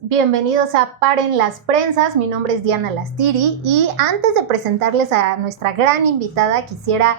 bienvenidos a Paren las Prensas, mi nombre es Diana Lastiri y antes de presentarles a nuestra gran invitada quisiera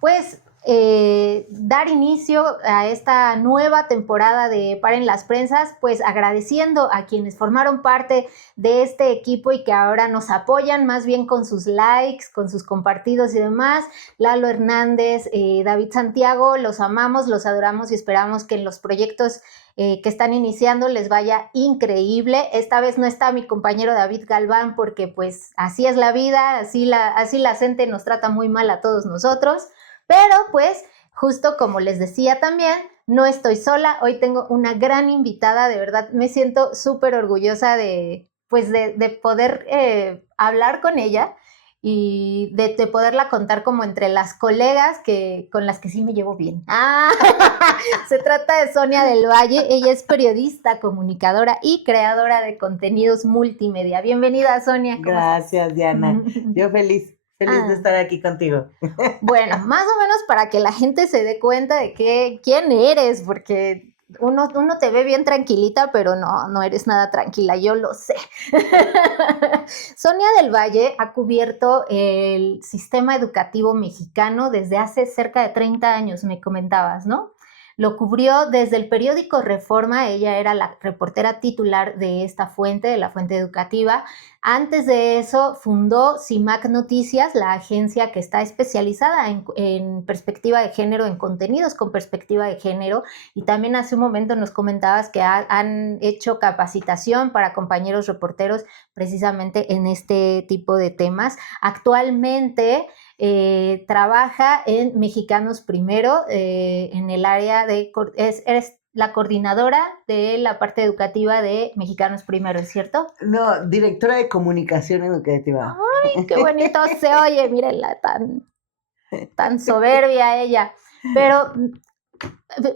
pues dar inicio a esta nueva temporada de Paren las Prensas, pues agradeciendo a quienes formaron parte de este equipo y que ahora nos apoyan más bien con sus likes, con sus compartidos y demás. Lalo Hernández, David Santiago, los amamos, los adoramos y esperamos que en los proyectos que están iniciando les vaya increíble. Esta vez no está mi compañero David Galván porque pues así es la vida, así la gente nos trata muy mal a todos nosotros, pero pues justo como les decía también, no estoy sola, hoy tengo una gran invitada, de verdad me siento súper orgullosa de poder hablar con ella y de poderla contar como entre las colegas con las que sí me llevo bien. Se trata de Sonia del Valle, ella es periodista, comunicadora y creadora de contenidos multimedia. Bienvenida, Sonia. Gracias, Diana. Yo feliz de estar aquí contigo. Bueno, más o menos para que la gente se dé cuenta de quién eres, porque uno te ve bien tranquilita, pero no eres nada tranquila, yo lo sé. Sonia del Valle ha cubierto el sistema educativo mexicano desde hace cerca de 30 años, me comentabas, ¿no? Lo cubrió desde el periódico Reforma, ella era la reportera titular de esta fuente, de la fuente educativa. Antes de eso fundó CIMAC Noticias, la agencia que está especializada en perspectiva de género, en contenidos con perspectiva de género, y también hace un momento nos comentabas que han hecho capacitación para compañeros reporteros precisamente en este tipo de temas. Actualmente trabaja en Mexicanos Primero, en el área de... eres la coordinadora de la parte educativa de Mexicanos Primero, ¿es cierto? No, directora de comunicación educativa. ¡Ay, qué bonito se oye! Mírenla, tan soberbia ella. Pero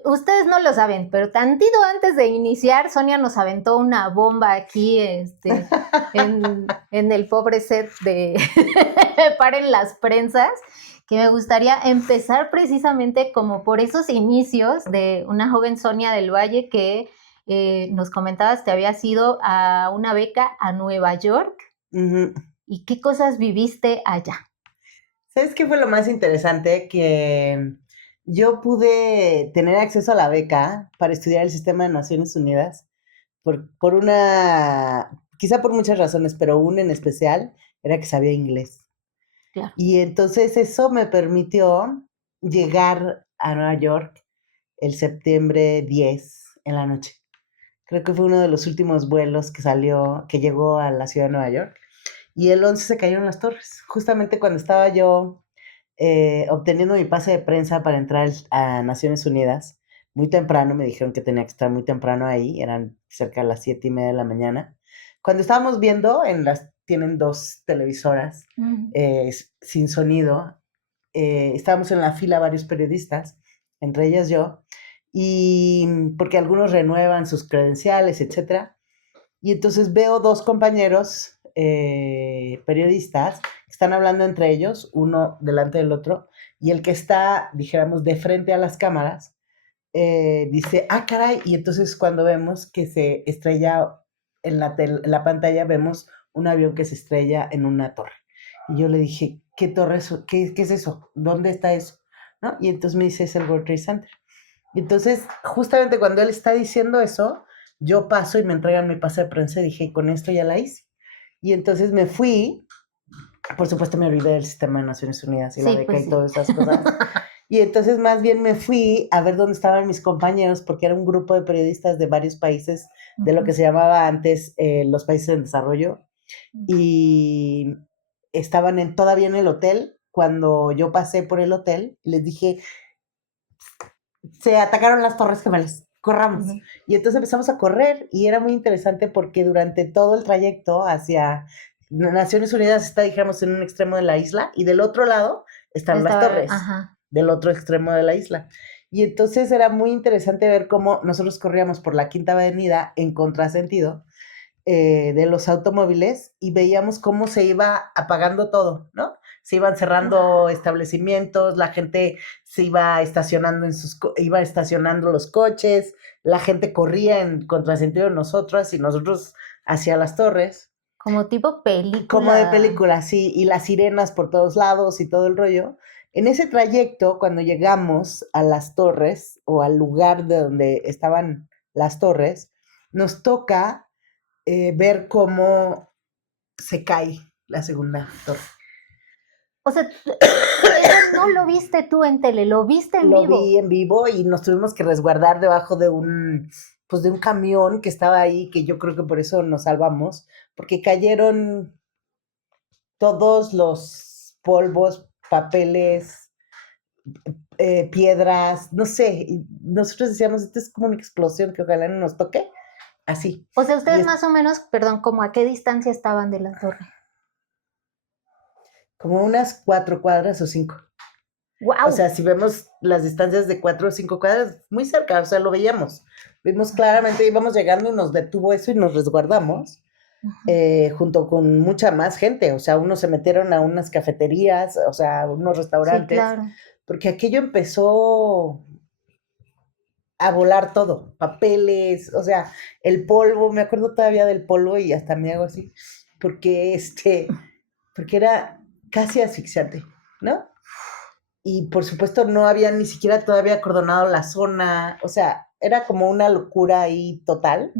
ustedes no lo saben, pero tantito antes de iniciar, Sonia nos aventó una bomba aquí en el pobre set de Paren las Prensas, que me gustaría empezar precisamente como por esos inicios de una joven Sonia del Valle que nos comentabas que había ido a una beca a Nueva York. Uh-huh. ¿Y qué cosas viviste allá? ¿Sabes qué fue lo más interesante? Que yo pude tener acceso a la beca para estudiar el sistema de Naciones Unidas por una, quizá por muchas razones, pero una en especial era que sabía inglés. Claro. Y entonces eso me permitió llegar a Nueva York el septiembre 10 en la noche. Creo que fue uno de los últimos vuelos que llegó a la ciudad de Nueva York. Y el 11 se cayeron las torres. Justamente cuando estaba yo obteniendo mi pase de prensa para entrar a Naciones Unidas, muy temprano, me dijeron que tenía que estar muy temprano ahí, eran cerca de las 7:30 de la mañana. Cuando estábamos viendo, tienen 2 televisoras sin sonido, estábamos en la fila varios periodistas, entre ellas yo, y porque algunos renuevan sus credenciales, etcétera. Y entonces veo 2 compañeros periodistas que están hablando entre ellos, uno delante del otro, y el que está, dijéramos, de frente a las cámaras, dice, caray, y entonces cuando vemos que se estrella en la pantalla, vemos un avión que se estrella en una torre. Y yo le dije, ¿qué torre es? ¿Qué es eso? ¿Dónde está eso? ¿No? Y entonces me dice, es el World Trade Center. Y entonces, justamente cuando él está diciendo eso, yo paso y me entregan mi pase de prensa y dije, con esto ya la hice. Y entonces me fui, por supuesto me olvidé del sistema de Naciones Unidas y la beca y todas esas cosas. Y entonces más bien me fui a ver dónde estaban mis compañeros, porque era un grupo de periodistas de varios países, de lo que se llamaba antes los países en desarrollo, y estaban todavía en el hotel. Cuando yo pasé por el hotel, les dije, se atacaron las torres gemelas, corramos. Uh-huh. Y entonces empezamos a correr y era muy interesante porque durante todo el trayecto hacia Naciones Unidas está, dijéramos, en un extremo de la isla y del otro lado están las torres, ajá, del otro extremo de la isla. Y entonces era muy interesante ver cómo nosotros corríamos por la Quinta Avenida en contrasentido de los automóviles y veíamos cómo se iba apagando todo, ¿no? Se iban cerrando establecimientos, la gente se iba estacionando iba estacionando los coches, la gente corría en contrasentido de nosotras y nosotros hacia las torres. Como tipo película. Como de película, sí, y las sirenas por todos lados y todo el rollo. En ese trayecto, cuando llegamos a las torres o al lugar de donde estaban las torres, nos toca ver cómo se cae la segunda torre. O sea, eso no lo viste tú en tele, lo viste en Lo vivo. vi en vivo y nos tuvimos que resguardar debajo de un camión que estaba ahí, que yo creo que por eso nos salvamos, porque cayeron todos los polvos, papeles, piedras, no sé, y nosotros decíamos, esto es como una explosión que ojalá no nos toque, así. O sea, Y ustedes es más o menos, perdón, ¿como a qué distancia estaban de la torre? como unas 4 cuadras o 5. O ¡Wow! sea, si vemos las distancias de 4 o 5 cuadras, muy cerca, o sea, lo veíamos. Vimos claramente, íbamos llegando y nos detuvo eso y nos resguardamos, junto con mucha más gente. O sea, unos se metieron a unas cafeterías, o sea, a unos Sí, restaurantes, claro. porque aquello empezó a volar todo, papeles, o sea, el polvo, me acuerdo todavía del polvo y hasta me hago así, porque porque era casi asfixiante, ¿no? Y por supuesto no había ni siquiera todavía acordonado la zona, o sea, era como una locura ahí total.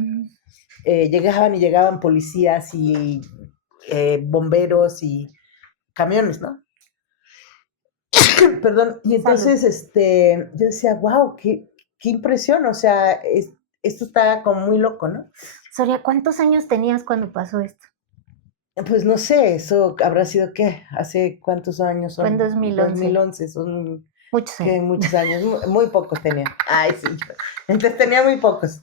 Llegaban y llegaban policías y bomberos y camiones, ¿no? Perdón, y Salud. entonces yo decía, wow, qué impresión, o sea, esto está como muy loco, ¿no? Soria, ¿cuántos años tenías cuando pasó esto? Pues no sé, eso habrá sido, ¿qué? ¿Hace cuántos años Fue en son? 2011. 2011, son Muchos que años. muchos años, muy pocos tenía. Ay, sí. Entonces tenía muy pocos.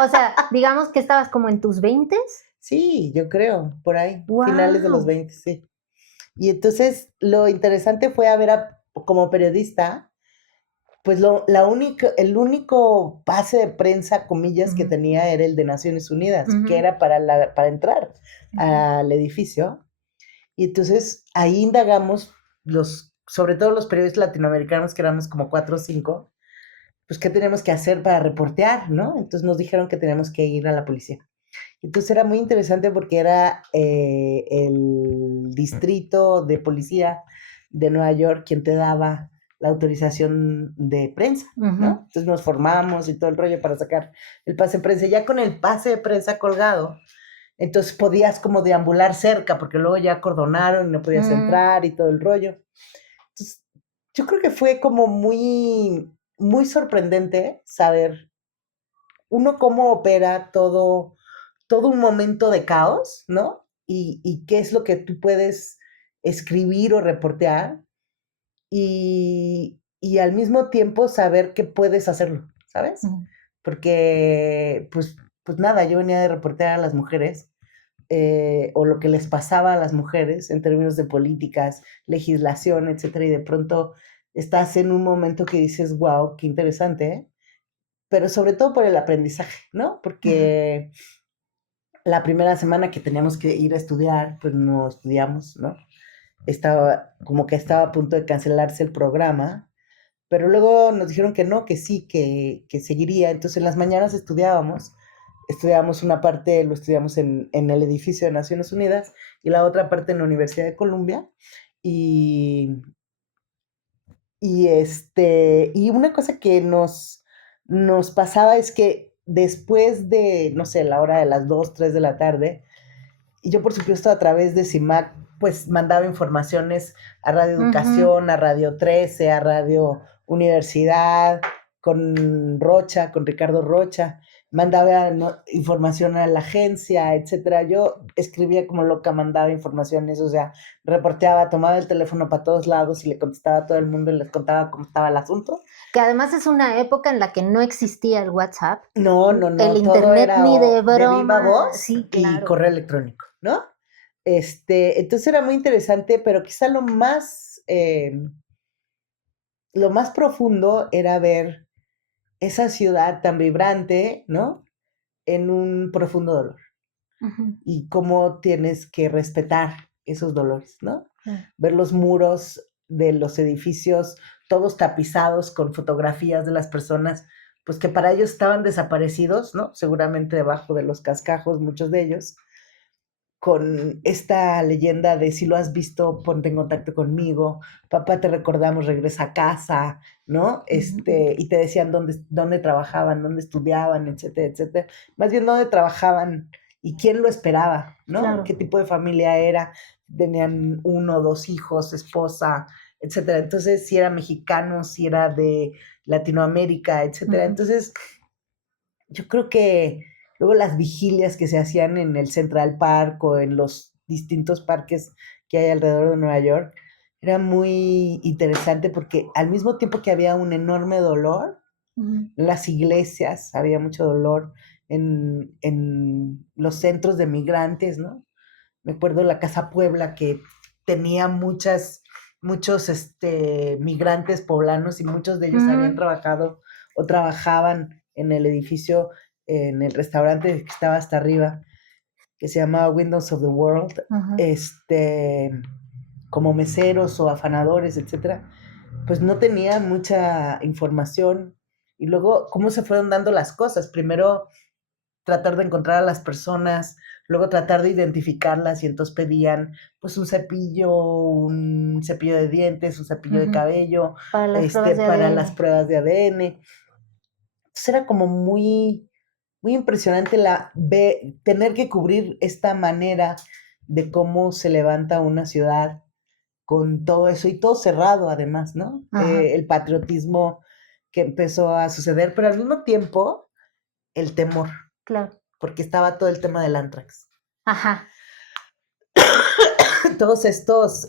O sea, digamos que estabas como en tus 20s. Sí, yo creo, por ahí, finales de los ¡Wow! 20, sí. Y entonces lo interesante fue como periodista, pues el único pase de prensa, comillas, que tenía era el de Naciones Unidas, que era para entrar al edificio. Y entonces ahí indagamos sobre todo los periodistas latinoamericanos, que éramos como 4 o 5, pues qué tenemos que hacer para reportear, ¿no? Entonces nos dijeron que teníamos que ir a la policía. Entonces era muy interesante porque era el distrito de policía de Nueva York quien te daba la autorización de prensa, ¿no? Entonces nos formamos y todo el rollo para sacar el pase de prensa. Ya con el pase de prensa colgado, entonces podías como deambular cerca, porque luego ya acordonaron y no podías entrar y todo el rollo. Entonces, yo creo que fue como muy, muy sorprendente saber uno cómo opera todo un momento de caos, ¿no? Y qué es lo que tú puedes escribir o reportear y al mismo tiempo saber que puedes hacerlo, ¿sabes? Porque, pues nada, yo venía de reportear a las mujeres, o lo que les pasaba a las mujeres en términos de políticas, legislación, etcétera, y de pronto estás en un momento que dices, wow, qué interesante, ¿eh? Pero sobre todo por el aprendizaje, ¿no? Porque la primera semana que teníamos que ir a estudiar, pues no estudiamos, ¿no? Estaba a punto de cancelarse el programa, pero luego nos dijeron que no, que sí, que seguiría. Entonces en las mañanas estudiábamos una parte, lo estudiamos en el edificio de Naciones Unidas y la otra parte en la Universidad de Columbia. Y, y una cosa que nos pasaba es que después de, no sé, la hora de las 2 3 de la tarde, y yo por supuesto a través de CIMAC, pues mandaba informaciones a Radio Educación, a Radio 13, a Radio Universidad, con Rocha, con Ricardo Rocha, mandaba información a la agencia, etcétera. Yo escribía como loca, mandaba informaciones, o sea, reporteaba, tomaba el teléfono para todos lados y le contestaba a todo el mundo y les contaba cómo estaba el asunto. Que además es una época en la que no existía el WhatsApp. No, El todo internet era ni de de viva broma. voz Sí, y claro. correo electrónico, ¿no? Entonces era muy interesante, pero quizá lo más profundo era ver esa ciudad tan vibrante, ¿no? En un profundo dolor. Y cómo tienes que respetar esos dolores, ¿no? Ver los muros de los edificios todos tapizados con fotografías de las personas pues que para ellos estaban desaparecidos, ¿no? Seguramente debajo de los cascajos, muchos de ellos, con esta leyenda de si lo has visto, ponte en contacto conmigo, papá te recordamos, regresa a casa, ¿no? Y te decían dónde trabajaban, dónde estudiaban, etcétera, etcétera. Más bien dónde trabajaban y quién lo esperaba, ¿no? Claro. Qué tipo de familia era, tenían 1 o 2 hijos, esposa, etcétera. Entonces, si era mexicano, si era de Latinoamérica, etcétera. Entonces, yo creo que luego las vigilias que se hacían en el Central Park o en los distintos parques que hay alrededor de Nueva York era muy interesante porque al mismo tiempo que había un enorme dolor, en las iglesias había mucho dolor, en los centros de migrantes, ¿no? Me acuerdo la Casa Puebla que tenía muchos migrantes poblanos y muchos de ellos habían trabajado o trabajaban en el edificio, en el restaurante que estaba hasta arriba, que se llamaba Windows of the World, como meseros o afanadores, etcétera, pues no tenía mucha información. Y luego, ¿cómo se fueron dando las cosas? Primero tratar de encontrar a las personas, luego tratar de identificarlas y entonces pedían pues un cepillo de dientes, un cepillo de cabello, Para las pruebas de para ADN. las pruebas de ADN. Entonces era como muy, muy impresionante tener que cubrir esta manera de cómo se levanta una ciudad con todo eso y todo cerrado además, ¿no? El patriotismo que empezó a suceder, pero al mismo tiempo el temor. Claro. Porque estaba todo el tema del anthrax. Ajá. Todos estos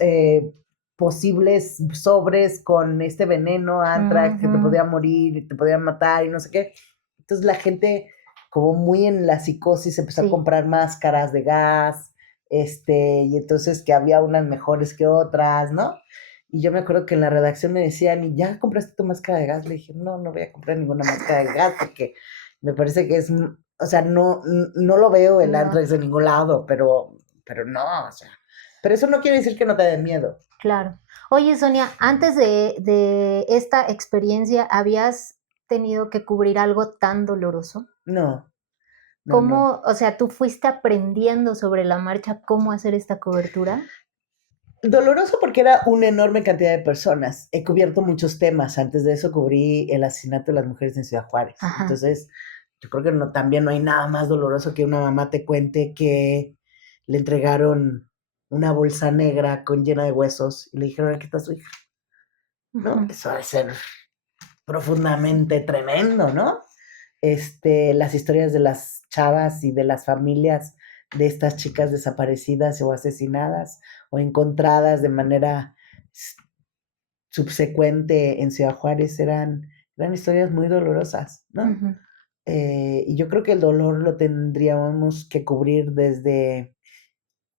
posibles sobres con este veneno anthrax que te podía morir, y te podía matar y no sé qué. Entonces la gente, como muy en la psicosis, empezó a comprar máscaras de gas, y entonces que había unas mejores que otras, ¿no? Y yo me acuerdo que en la redacción me decían, ¿y ya compraste tu máscara de gas? Le dije, no, no voy a comprar ninguna máscara de gas porque me parece que o sea, no lo veo el anthrax de ningún lado, pero no, o sea. Pero eso no quiere decir que no te dé miedo. Claro. Oye, Sonia, antes de esta experiencia, ¿habías tenido que cubrir algo tan doloroso? No. ¿Cómo, o sea, tú fuiste aprendiendo sobre la marcha cómo hacer esta cobertura? Doloroso porque era una enorme cantidad de personas. He cubierto muchos temas. Antes de eso cubrí el asesinato de las mujeres en Ciudad Juárez. Entonces, yo creo que también no hay nada más doloroso que una mamá te cuente que le entregaron una bolsa negra llena de huesos y le dijeron, aquí está su hija. ¿No? Eso va a ser profundamente tremendo, ¿no? Las historias de las chavas y de las familias de estas chicas desaparecidas o asesinadas o encontradas de manera subsecuente en Ciudad Juárez eran historias muy dolorosas, ¿no? Y yo creo que el dolor lo tendríamos que cubrir desde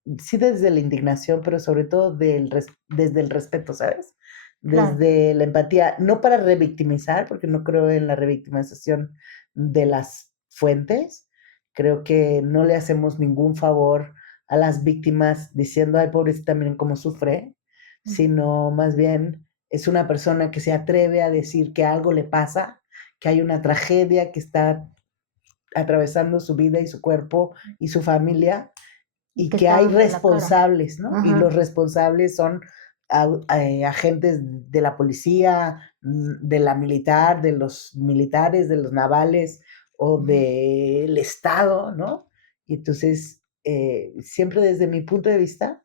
la indignación, pero sobre todo desde el respeto, ¿sabes? Desde la empatía, no para revictimizar, porque no creo en la revictimización de las fuentes. Creo que no le hacemos ningún favor a las víctimas diciendo, ay, pobrecita, miren cómo sufre, sino más bien es una persona que se atreve a decir que algo le pasa, que hay una tragedia que está atravesando su vida y su cuerpo y su familia, y que hay responsables, ¿no? Y los responsables son agentes de la policía, de la militar, de los militares, de los navales o del Estado, ¿no? Y entonces, siempre desde mi punto de vista,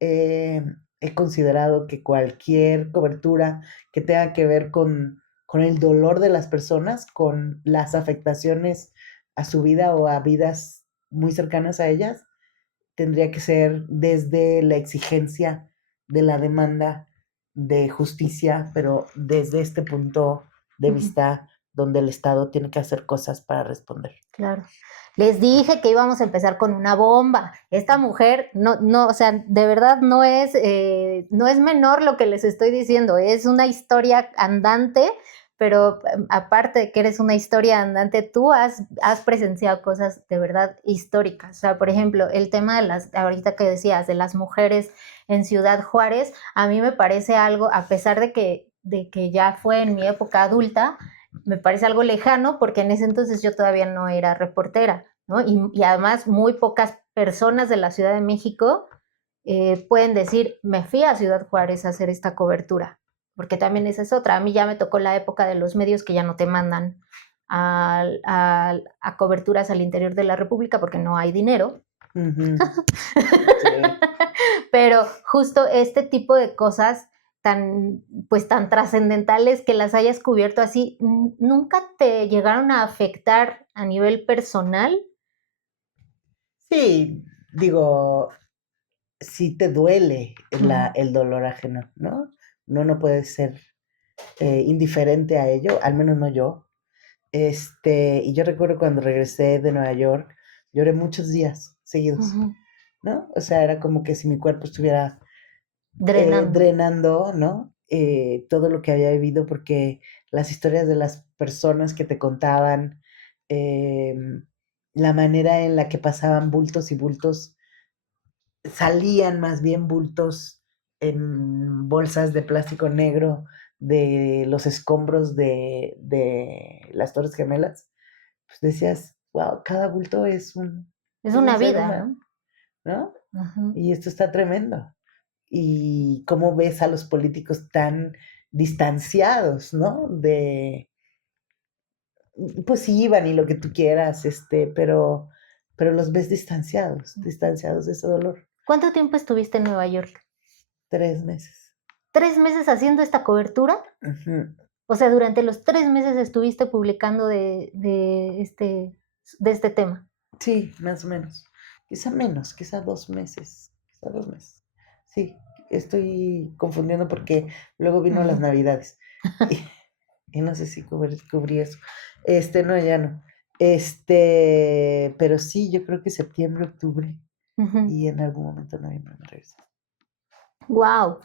he considerado que cualquier cobertura que tenga que ver con el dolor de las personas, con las afectaciones a su vida o a vidas muy cercanas a ellas, tendría que ser desde la exigencia de la demanda de justicia, pero desde este punto de vista donde el Estado tiene que hacer cosas para responder. Claro. Les dije que íbamos a empezar con una bomba. Esta mujer, no, o sea, de verdad no es menor lo que les estoy diciendo. Es una historia andante, pero aparte de que eres una historia andante, tú has presenciado cosas de verdad históricas. O sea, por ejemplo, el tema de ahorita que decías, de las mujeres en Ciudad Juárez, a mí me parece algo, a pesar de que ya fue en mi época adulta, me parece algo lejano porque en ese entonces yo todavía no era reportera, ¿no? Y además muy pocas personas de la Ciudad de México pueden decir, me fui a Ciudad Juárez a hacer esta cobertura, porque también esa es otra. A mí ya me tocó la época de los medios que ya no te mandan a coberturas al interior de la República porque no hay dinero. Ujú. Sí. Pero justo este tipo de cosas tan, pues tan trascendentales que las hayas cubierto así, ¿nunca te llegaron a afectar a nivel personal? Sí, digo, sí te duele Ujú. el dolor ajeno, ¿no? No puedes ser indiferente a ello, al menos no yo. Y yo recuerdo cuando regresé de Nueva York, lloré muchos días seguidos, Ujú. ¿no? O sea, era como que si mi cuerpo estuviera Drenando. drenando, ¿no? Todo lo que había vivido, porque las historias de las personas que te contaban, em, la manera en la que pasaban bultos y bultos, salían más bien bultos en bolsas de plástico negro de los escombros de las Torres Gemelas, pues decías, wow, cada bulto Es es un una ser vida, humano, ¿no? ¿no? Ujú. Y esto está tremendo. Y cómo ves a los políticos tan distanciados, ¿no? Pues sí, iban y lo que tú quieras, pero los ves distanciados de ese dolor. ¿Cuánto tiempo estuviste en Nueva York? 3 meses. ¿3 meses haciendo esta cobertura? Ujú. O sea, durante los 3 meses estuviste publicando de este tema. Sí, más o menos, quizá 2 meses, quizá 2 meses. Sí, estoy confundiendo porque luego vino las Ujú. Navidades y, y no sé si cubrí eso. No, ya no. Pero sí, yo creo que septiembre, octubre Ujú. y en algún momento noviembre me regresé. Wow.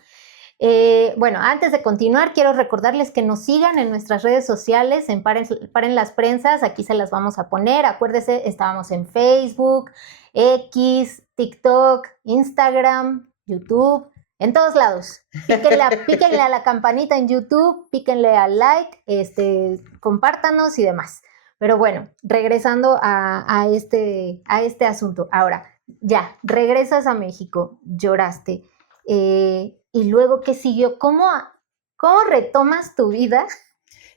Bueno, antes de continuar, quiero recordarles que nos sigan en nuestras redes sociales, en Paren las Prensas, aquí se las vamos a poner. Acuérdese, estábamos en Facebook, X, TikTok, Instagram, YouTube, en todos lados. Píquenle a la campanita en YouTube, píquenle al like, compártanos y demás. Pero bueno, regresando a este asunto. Ahora, ya, regresas a México, lloraste. Y luego, ¿qué siguió? ¿Cómo retomas tu vida?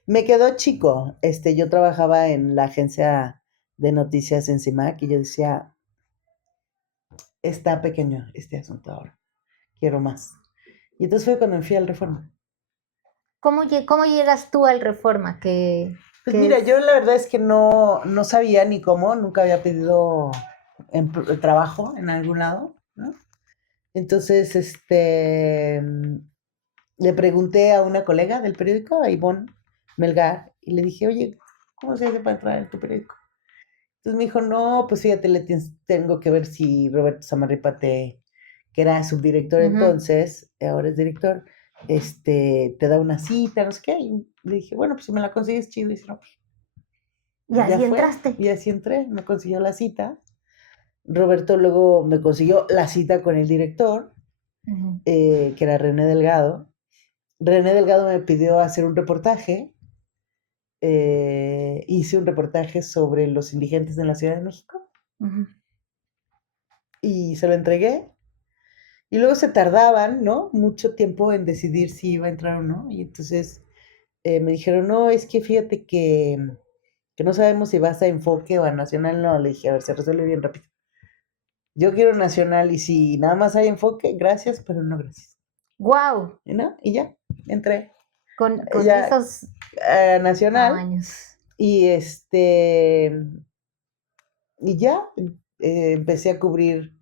Me quedó chico. Yo trabajaba en la agencia de noticias en CIMAC y yo decía, está pequeño este asunto ahora, quiero más. Y entonces fue cuando me fui al Reforma. ¿Cómo llegas tú al Reforma? Pues Que mira, yo es... la verdad es que no sabía ni cómo, nunca había pedido trabajo en algún lado, ¿no? Entonces, le pregunté a una colega del periódico, a Ivonne Melgar, y le dije, oye, ¿cómo se hace para entrar en tu periódico? Entonces me dijo, no, pues fíjate, tengo que ver si Roberto Samarripa que era subdirector Ujú. entonces, ahora es director, te da una cita, no sé qué. Y le dije, bueno, pues si me la consigues chido. Y dice, no, pues Y ya así fue, entraste. y así entré, me consiguió la cita. Roberto luego me consiguió la cita con el director, Ujú. que era René Delgado. René Delgado me pidió hacer un reportaje. Hice un reportaje sobre los indigentes en la Ciudad de México Ujú. y se lo entregué. Y luego se tardaban, ¿no? Mucho tiempo en decidir si iba a entrar o no. Y entonces me dijeron, no, es que fíjate que no sabemos si vas a Enfoque o a Nacional. No, le dije, a ver, se resuelve bien rápido. Yo quiero Nacional y si nada más hay Enfoque, gracias, pero no gracias. Wow, ¿Y no? Y ya, entré. con Ya esos a Nacional tamaños. y y ya empecé a cubrir,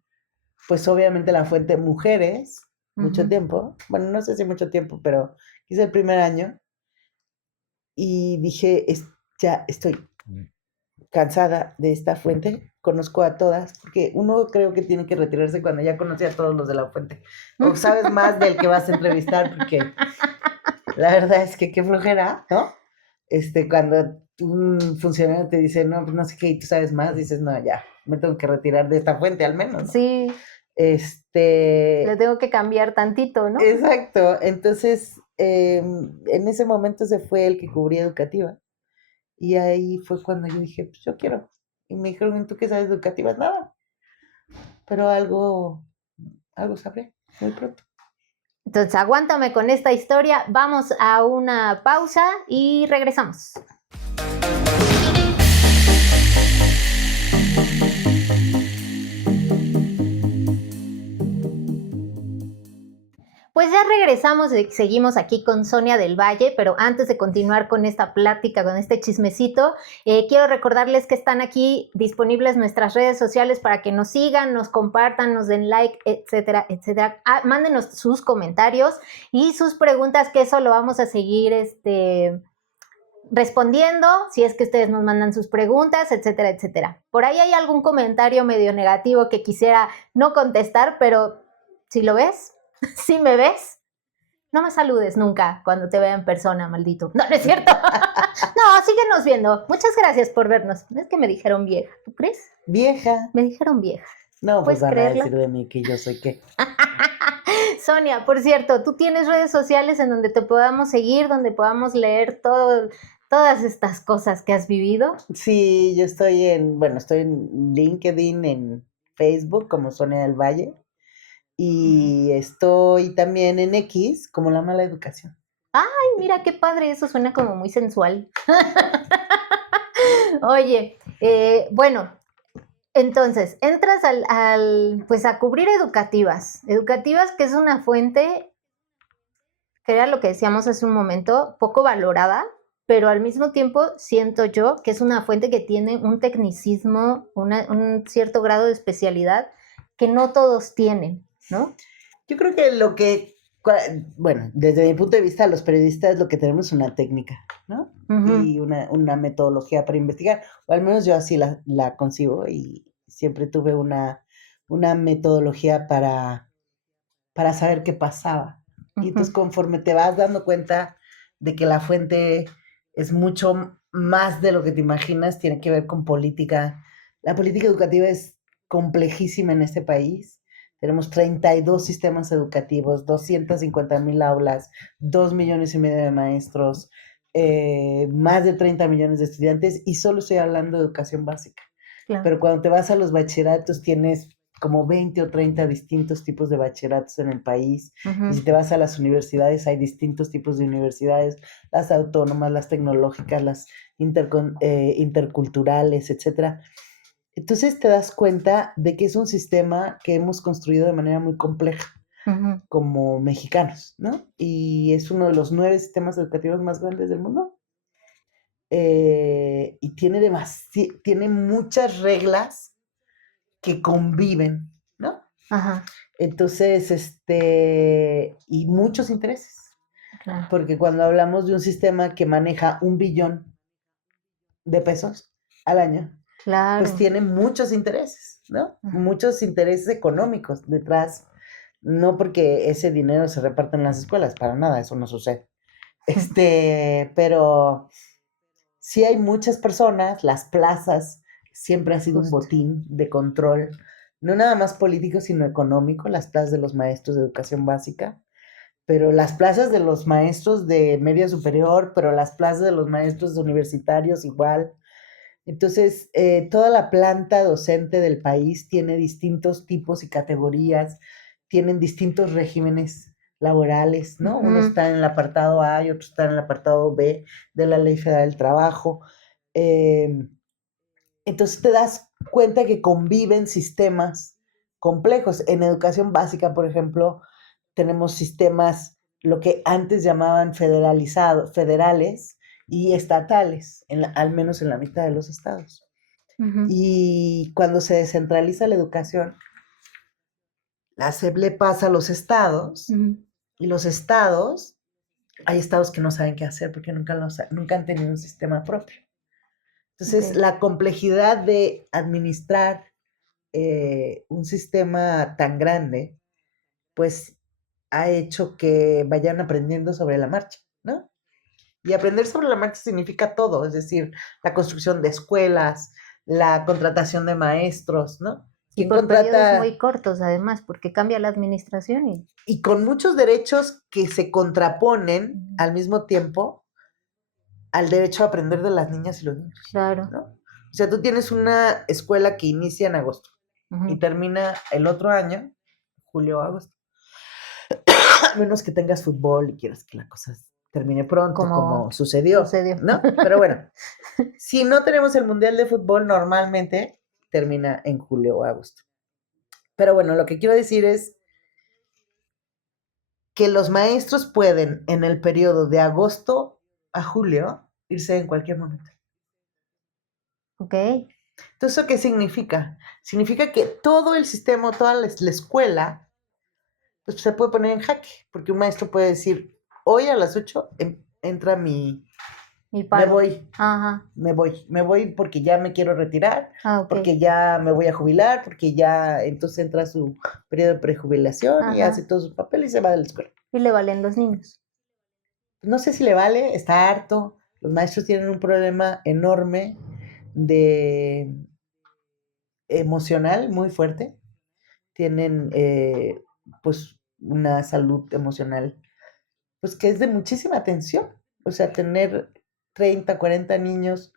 pues obviamente la fuente mujeres, mucho Ujú. tiempo. Bueno, no sé si mucho tiempo, pero hice el primer año y dije, ya estoy cansada de esta fuente, conozco a todas, porque uno creo que tiene que retirarse cuando ya conoce a todos los de la fuente, o sabes más del que vas a entrevistar, porque la verdad es que qué flojera, ¿no? Cuando un funcionario te dice, no, pues no sé qué, y tú sabes más, dices, no, ya, me tengo que retirar de esta fuente al menos, ¿no? Sí, le Este, tengo que cambiar tantito, ¿no? exacto, entonces, en ese momento se fue el que cubría educativa. Y ahí fue cuando yo dije, pues yo quiero. Y me dijeron, ¿tú qué sabes de educativas? Nada, pero algo sabré muy pronto. Entonces, aguántame con esta historia. Vamos a una pausa y regresamos. Pues ya regresamos y seguimos aquí con Sonia del Valle, pero antes de continuar con esta plática, con este chismecito, quiero recordarles que están aquí disponibles nuestras redes sociales para que nos sigan, nos compartan, nos den like, etcétera, etcétera. Mándenos sus comentarios y sus preguntas, que eso lo vamos a seguir respondiendo, si es que ustedes nos mandan sus preguntas, etcétera, etcétera. Por ahí hay algún comentario medio negativo que quisiera no contestar, pero si lo ves, si me ves, no me saludes nunca cuando te vea en persona, maldito. No, no es cierto. No, síguenos viendo. Muchas gracias por vernos. Es que me dijeron vieja, ¿tú crees? Vieja. Me dijeron vieja. No, pues ¿Puedes van creerlo? a decir de mí que yo soy qué. Sonia, por cierto, ¿tú tienes redes sociales en donde te podamos seguir, donde podamos leer todas estas cosas que has vivido? Sí, yo estoy estoy en LinkedIn, en Facebook como Sonia del Valle. Y estoy también en X como La Mala Educación. Ay, mira qué padre, eso suena como muy sensual. Oye, bueno, entonces entras pues a cubrir educativas, que es una fuente, que era lo que decíamos hace un momento, poco valorada, pero al mismo tiempo siento yo que es una fuente que tiene un tecnicismo, un cierto grado de especialidad que no todos tienen, ¿no? Yo creo que bueno, desde mi punto de vista, los periodistas lo que tenemos es una técnica, ¿no? Ujú. Y una metodología para investigar, o al menos yo así la concibo y siempre tuve una metodología para saber qué pasaba. Y entonces Ujú. conforme te vas dando cuenta de que la fuente es mucho más de lo que te imaginas, tiene que ver con política. La política educativa es complejísima en este país. Tenemos 32 sistemas educativos, 250,000 aulas, 2,5 millones de maestros, más de 30 millones de estudiantes, y solo estoy hablando de educación básica. Claro. Pero cuando te vas a los bachilleratos tienes como 20 o 30 distintos tipos de bachilleratos en el país. Ujú. Y si te vas a las universidades, hay distintos tipos de universidades, las autónomas, las tecnológicas, las interculturales, etcétera. Entonces te das cuenta de que es un sistema que hemos construido de manera muy compleja Ujú. como mexicanos, ¿no? Y es uno de los 9 sistemas educativos más grandes del mundo. Y tiene muchas reglas que conviven, ¿no? Ajá, Entonces, y muchos intereses, claro. porque cuando hablamos de un sistema que maneja 1 billón de pesos al año, pues Claro. tiene muchos intereses, ¿no? Ajá. Muchos intereses económicos detrás, no porque ese dinero se reparta en las escuelas, para nada, eso no sucede. Pero sí hay muchas personas, las plazas siempre ha sido un Justo. botín de control, no nada más político, sino económico, las plazas de los maestros de educación básica, pero las plazas de los maestros de media superior, pero las plazas de los maestros universitarios igual. Entonces, toda la planta docente del país tiene distintos tipos y categorías, tienen distintos regímenes laborales, ¿no? Uno Ujú. está en el apartado A y otro está en el apartado B de la Ley Federal del Trabajo. Em, entonces te das cuenta que conviven sistemas complejos. En educación básica, por ejemplo, tenemos sistemas, lo que antes llamaban federales y estatales, al menos en la mitad de los estados. Ujú. Y cuando se descentraliza la educación, la SEP le pasa a los estados, Ujú. y los estados, hay estados que no saben qué hacer porque nunca han tenido un sistema propio. Entonces, Ok. la complejidad de administrar un sistema tan grande, pues ha hecho que vayan aprendiendo sobre la marcha, ¿no? Y aprender sobre la marcha significa todo, es decir, la construcción de escuelas, la contratación de maestros, ¿no? Y ¿Quién por periodos muy contrata? cortos, además, porque cambia la administración y... Y con muchos derechos que se contraponen Ujú. al mismo tiempo, al derecho a aprender de las niñas y los niños, Claro. ¿no? O sea, tú tienes una escuela que inicia en agosto y Ujú. termina el otro año, julio o agosto, a menos que tengas fútbol y quieras que la cosa termine pronto, Como como sucedió, sucedió. ¿no? Pero bueno, si no tenemos el Mundial de Fútbol, normalmente termina en julio o agosto. Pero bueno, lo que quiero decir es que los maestros pueden, en el periodo de agosto a julio, irse en cualquier momento. Ok. Entonces, ¿eso qué significa? Significa que todo el sistema, toda la escuela, pues se puede poner en jaque, porque un maestro puede decir, hoy a las 8 entra Mi me paro. voy, Ajá. me voy porque ya me quiero retirar, Ah, ok. porque ya me voy a jubilar, porque ya entonces entra su periodo de prejubilación y hace Ajá. todo su papel y se va de la escuela. Y le valen los niños. No sé si le vale, está harto, los maestros tienen un problema enorme de emocional muy fuerte, tienen pues una salud emocional pues que es de muchísima atención, o sea, tener 30 40 niños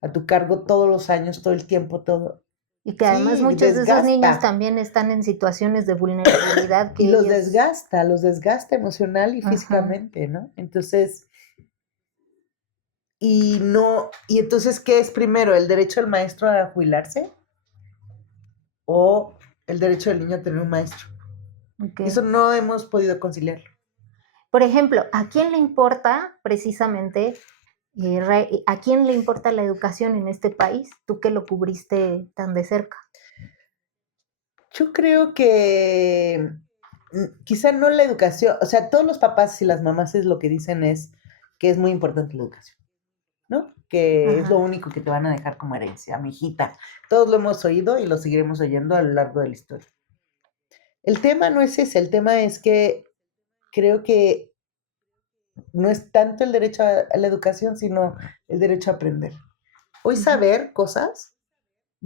a tu cargo todos los años, todo el tiempo, todo, Y que además sí, muchos de esos niños desgasta, también están en situaciones de vulnerabilidad que y ellos... los desgasta emocional y Ajá. físicamente, ¿no? Entonces, y no, y entonces, ¿qué es primero? ¿El derecho del maestro a jubilarse o el derecho del niño a tener un maestro? Ok. Eso no hemos podido conciliarlo. Por ejemplo, ¿a quién le importa precisamente, a quién le importa la educación en este país? Tú que lo cubriste tan de cerca. Yo creo que quizá no la educación, o sea, todos los papás y las mamás es lo que dicen es que es muy importante la educación, ¿no? Que es lo Ajá. único que te van a dejar como herencia, mi hijita. Todos lo hemos oído y lo seguiremos oyendo a lo largo de la historia. El tema no es ese, el tema es que creo que no es tanto el derecho a la educación, sino el derecho a aprender. Hoy Ujú, saber cosas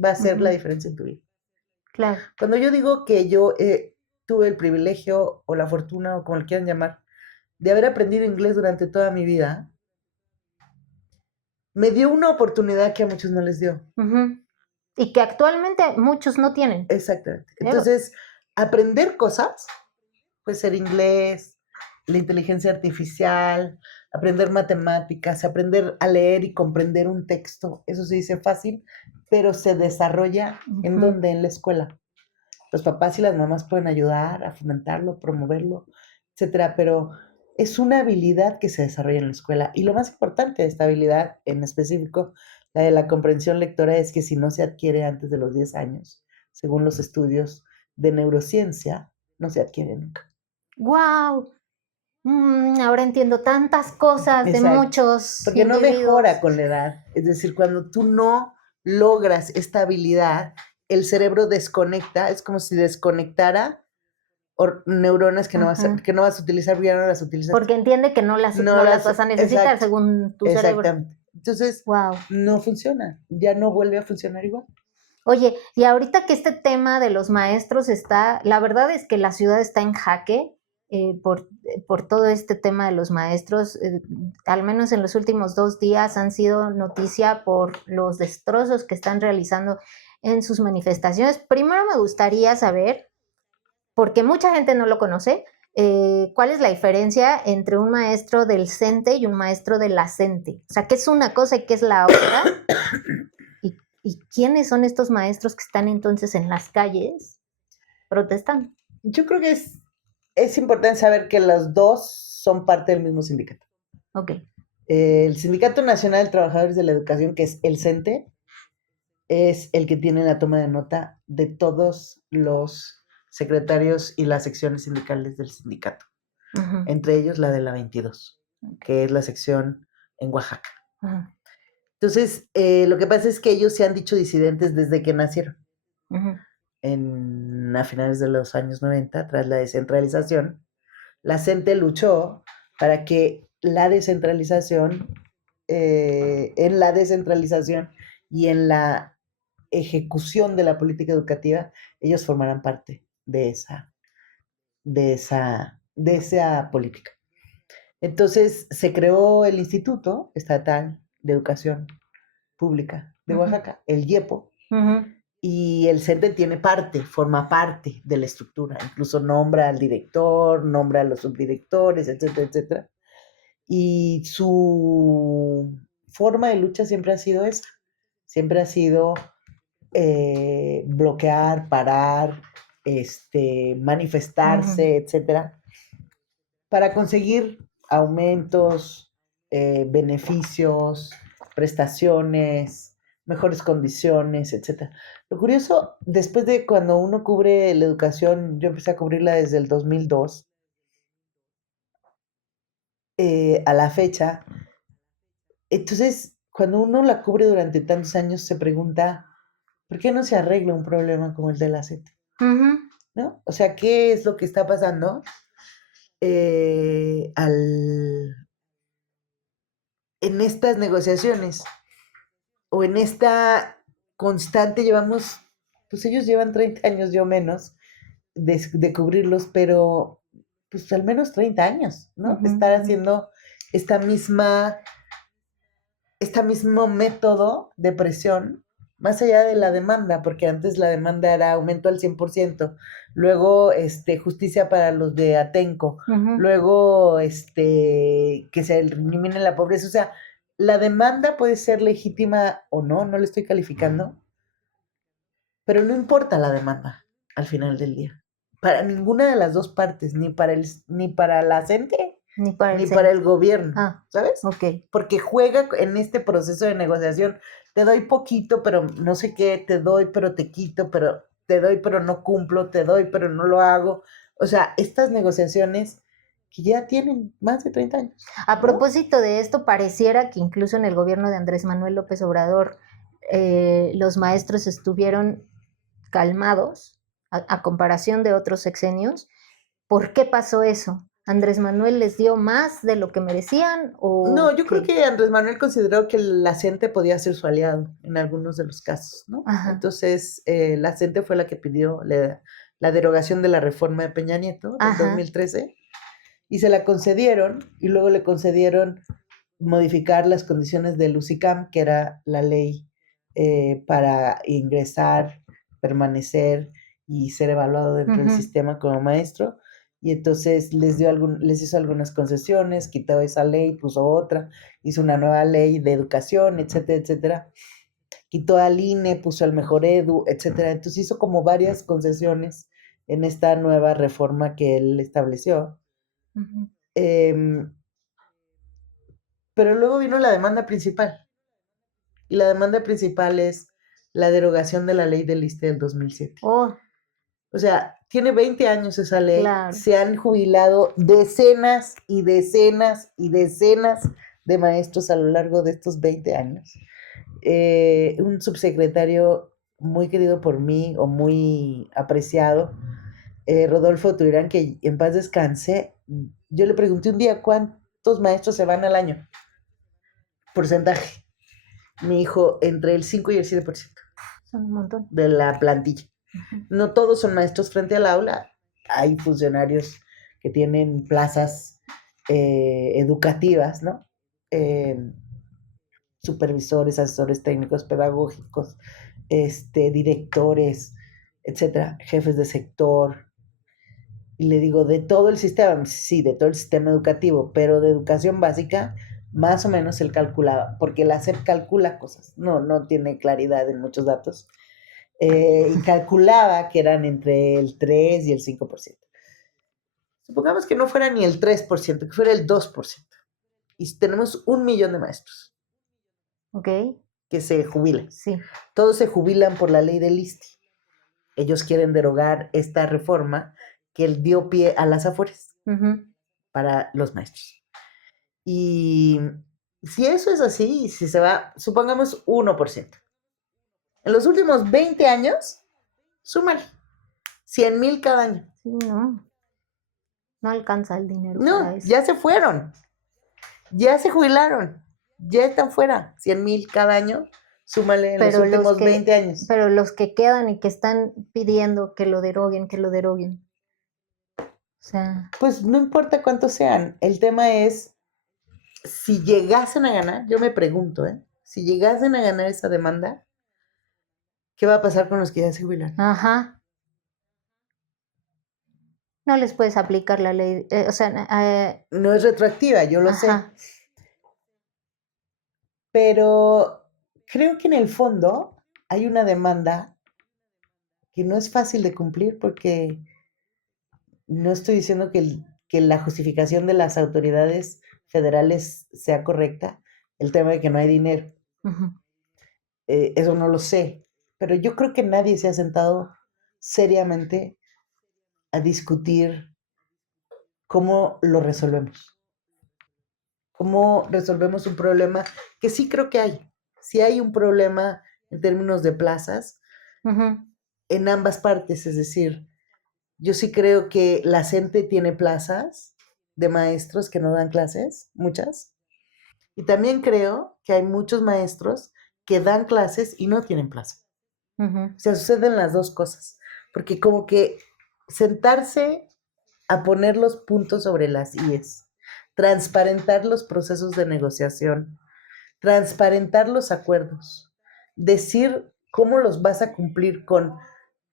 va a ser la ujú. diferencia en tu vida. Claro. Cuando yo digo que yo tuve el privilegio o la fortuna o como le quieran llamar, de haber aprendido inglés durante toda mi vida, me dio una oportunidad que a muchos no les dio. Ujú. Y que actualmente muchos no tienen. Exactamente. Cero. Entonces, aprender cosas, puede ser inglés, la inteligencia artificial, aprender matemáticas, aprender a leer y comprender un texto, eso se dice fácil, pero se desarrolla en Ujú. donde, en la escuela. Los papás y las mamás pueden ayudar a fomentarlo, promoverlo, etcétera, pero es una habilidad que se desarrolla en la escuela. Y lo más importante de esta habilidad, en específico, la de la comprensión lectora, es que si no se adquiere antes de los 10 años, según los estudios de neurociencia, no se adquiere nunca. ¡Guau! Ahora entiendo tantas cosas de Exacto. muchos Porque no mejora individuos. con la edad. Es decir, cuando tú no logras esta habilidad, el cerebro desconecta, es como si desconectara neuronas Ajá. que no vas a utilizar porque ya no las utilizaste. Porque entiende que No no las las, vas a necesitar exacto, según tu cerebro. exactamente. Entonces, Wow. no funciona, ya no vuelve a funcionar igual. Oye, y ahorita que este tema de los maestros está, la verdad es que la ciudad está en jaque por todo este tema de los maestros. Al menos en los últimos 2 días han sido noticia por los destrozos que están realizando en sus manifestaciones. Primero me gustaría saber, porque mucha gente no lo conoce, cuál es la diferencia entre un maestro del CENTE y un maestro de la CENTE. O sea, ¿qué es una cosa y qué es la otra? ¿Y quiénes son estos maestros que están entonces en las calles protestando? Yo creo que es importante saber que los dos son parte del mismo sindicato. Ok. El Sindicato Nacional de Trabajadores de la Educación, que es el CENTE, es el que tiene la toma de nota de todos los secretarios y las secciones sindicales del sindicato, Uh-huh. entre ellos la de la 22, Okay. que es la sección en Oaxaca. Uh-huh. Entonces, lo que pasa es que ellos se han dicho disidentes desde que nacieron, Uh-huh. a finales de los años 90, tras la descentralización. La CENTE luchó para que en la descentralización y en la ejecución de la política educativa, ellos formaran parte de esa política. Entonces se creó el Instituto Estatal de Educación Pública de Oaxaca, el IEPO, y el CENTE forma parte de la estructura, incluso nombra al director, nombra a los subdirectores, etcétera, etcétera. Y su forma de lucha siempre ha sido esa, siempre ha sido bloquear, parar, manifestarse, etcétera, para conseguir aumentos, beneficios, prestaciones, mejores condiciones, etcétera. Lo curioso, después de cuando uno cubre la educación, yo empecé a cubrirla desde el 2002, a la fecha, entonces cuando uno la cubre durante tantos años se pregunta, ¿por qué no se arregla un problema como el de la CET? ¿No? O sea, ¿qué es lo que está pasando en estas negociaciones? O en esta constante pues ellos llevan 30 años, yo menos, de cubrirlos, pero pues al menos 30 años, ¿no? Estar haciendo esta misma, este mismo método de presión, más allá de la demanda, porque antes la demanda era aumento al 100%, luego justicia para los de Atenco, luego que se elimine la pobreza, o sea, la demanda puede ser legítima o no, no le estoy calificando, pero no importa la demanda al final del día. Para ninguna de las dos partes, ni para la gente, ni para el gobierno, ¿sabes? Ok. Porque juega en este proceso de negociación. Te doy poquito, pero no sé qué, te doy, pero te quito, pero te doy, pero no cumplo, te doy, pero no lo hago. O sea, estas negociaciones que ya tienen más de 30 años. A propósito de esto, pareciera que incluso en el gobierno de Andrés Manuel López Obrador, los maestros estuvieron calmados a comparación de otros sexenios. ¿Por qué pasó eso? ¿Andrés Manuel les dio más de lo que merecían? ¿O no, yo qué? creo que Andrés Manuel consideró que la CENTE podía ser su aliado en algunos de los casos, ¿no? Ajá. Entonces, la CENTE fue la que pidió la derogación de la reforma de Peña Nieto del 2013 y se la concedieron y luego le concedieron modificar las condiciones del UCICAM, que era la ley para ingresar, permanecer y ser evaluado dentro del sistema como maestro. Y entonces les hizo algunas concesiones, quitó esa ley, puso otra, hizo una nueva ley de educación, etcétera, etcétera. Quitó al INE, puso al Mejor Edu, etcétera. Entonces hizo como varias concesiones en esta nueva reforma que él estableció. Pero luego vino la demanda principal. Y la demanda principal es la derogación de la ley del ISSSTE del 2007. Oh. O sea, tiene 20 años esa ley. Claro. Se han jubilado decenas y decenas y decenas de maestros a lo largo de estos 20 años. Un subsecretario muy querido por mí o muy apreciado, Rodolfo Tuirán, que en paz descanse, yo le pregunté un día cuántos maestros se van al año. Porcentaje. Me dijo entre el 5 y el 7%. Son un montón. De la plantilla. No todos son maestros frente al aula. Hay funcionarios que tienen plazas educativas, ¿no? Supervisores, asesores técnicos, pedagógicos, directores, etcétera, jefes de sector. Y le digo, de todo el sistema, sí, de todo el sistema educativo, pero de educación básica, más o menos él calculaba, porque la SEP calcula cosas, no tiene claridad en muchos datos, y calculaba que eran entre el 3 y el 5%. Supongamos que no fuera ni el 3%, que fuera el 2%. Y tenemos 1 millón de maestros. Ok. Que se jubilan. Sí. Todos se jubilan por la ley del ISSSTE. Ellos quieren derogar esta reforma que él dio pie a las afores para los maestros. Y si eso es así, si se va, supongamos 1%. En los últimos 20 años, súmale 100,000 cada año. Sí, no alcanza el dinero. No, para eso. Ya se fueron, ya se jubilaron, ya están fuera, 100,000 cada año, súmale en los últimos 20 años. Pero los que quedan y que están pidiendo que lo deroguen. sea, Pues no importa cuántos sean, el tema es, si llegasen a ganar, yo me pregunto, si llegasen a ganar esa demanda, ¿qué va a pasar con los que ya se jubilaron? ajá. No les puedes aplicar la ley, o sea, No es retroactiva, yo lo sé, ajá. pero creo que en el fondo hay una demanda que no es fácil de cumplir porque no estoy diciendo que la justificación de las autoridades federales sea correcta, el tema de que no hay dinero, Ujú. eso no lo sé, pero yo creo que nadie se ha sentado seriamente a discutir cómo lo resolvemos, cómo resolvemos un problema que sí creo que hay. Sí hay un problema en términos de plazas Ujú. en ambas partes, es decir, yo sí creo que la CENTE tiene plazas de maestros que no dan clases, muchas, y también creo que hay muchos maestros que dan clases y no tienen plaza. Ujú. O sea, suceden las dos cosas, porque como que sentarse a poner los puntos sobre las IES, transparentar los procesos de negociación, transparentar los acuerdos, decir cómo los vas a cumplir con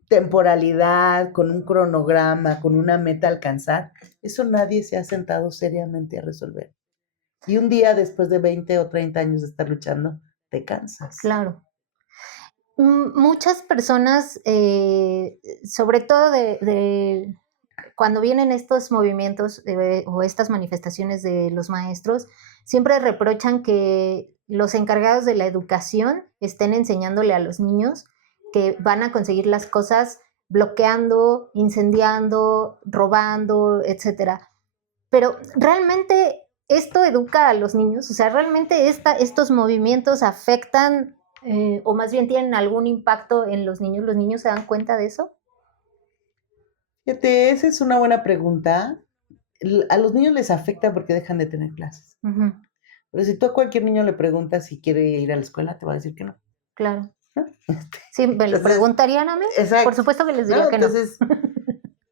temporalidad, con un cronograma, con una meta a alcanzar, eso nadie se ha sentado seriamente a resolver. Y un día después de 20 o 30 años de estar luchando, te cansas. Claro. Muchas personas, sobre todo cuando vienen estos movimientos o estas manifestaciones de los maestros, siempre reprochan que los encargados de la educación estén enseñándole a los niños que van a conseguir las cosas bloqueando, incendiando, robando, etcétera. Pero realmente esto educa a los niños, o sea, realmente estos movimientos afectan o más bien tienen algún impacto en los niños se dan cuenta de eso. Fíjate, esa es una buena pregunta. A los niños les afecta porque dejan de tener clases. Ujú. Pero si tú a cualquier niño le preguntas si quiere ir a la escuela, te va a decir que no. Claro. ¿No? Si me lo Entonces, preguntarían a mí, por exacto. supuesto que les diría ¿No? que no. Entonces,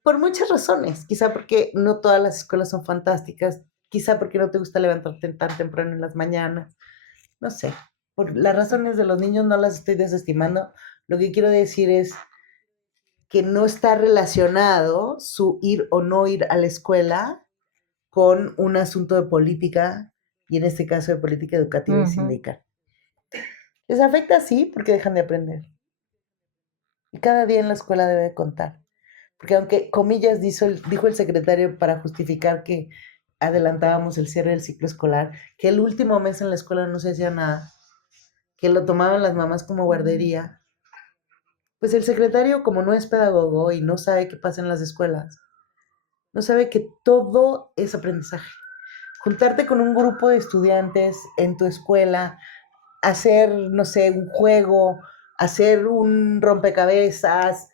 por muchas razones, quizá porque no todas las escuelas son fantásticas, quizá porque no te gusta levantarte tan temprano en las mañanas, no sé. Por las razones de los niños no las estoy desestimando. Lo que quiero decir es que no está relacionado su ir o no ir a la escuela con un asunto de política, y en este caso de política educativa y Ujú. sindical. Les afecta sí porque dejan de aprender. Y cada día en la escuela debe de contar. Porque aunque, comillas, dijo el secretario para justificar que adelantábamos el cierre del ciclo escolar, que el último mes en la escuela no se hacía nada, que lo tomaban las mamás como guardería, pues el secretario, como no es pedagogo y no sabe qué pasa en las escuelas, no sabe que todo es aprendizaje. Juntarte con un grupo de estudiantes en tu escuela, hacer, no sé, un juego, hacer un rompecabezas,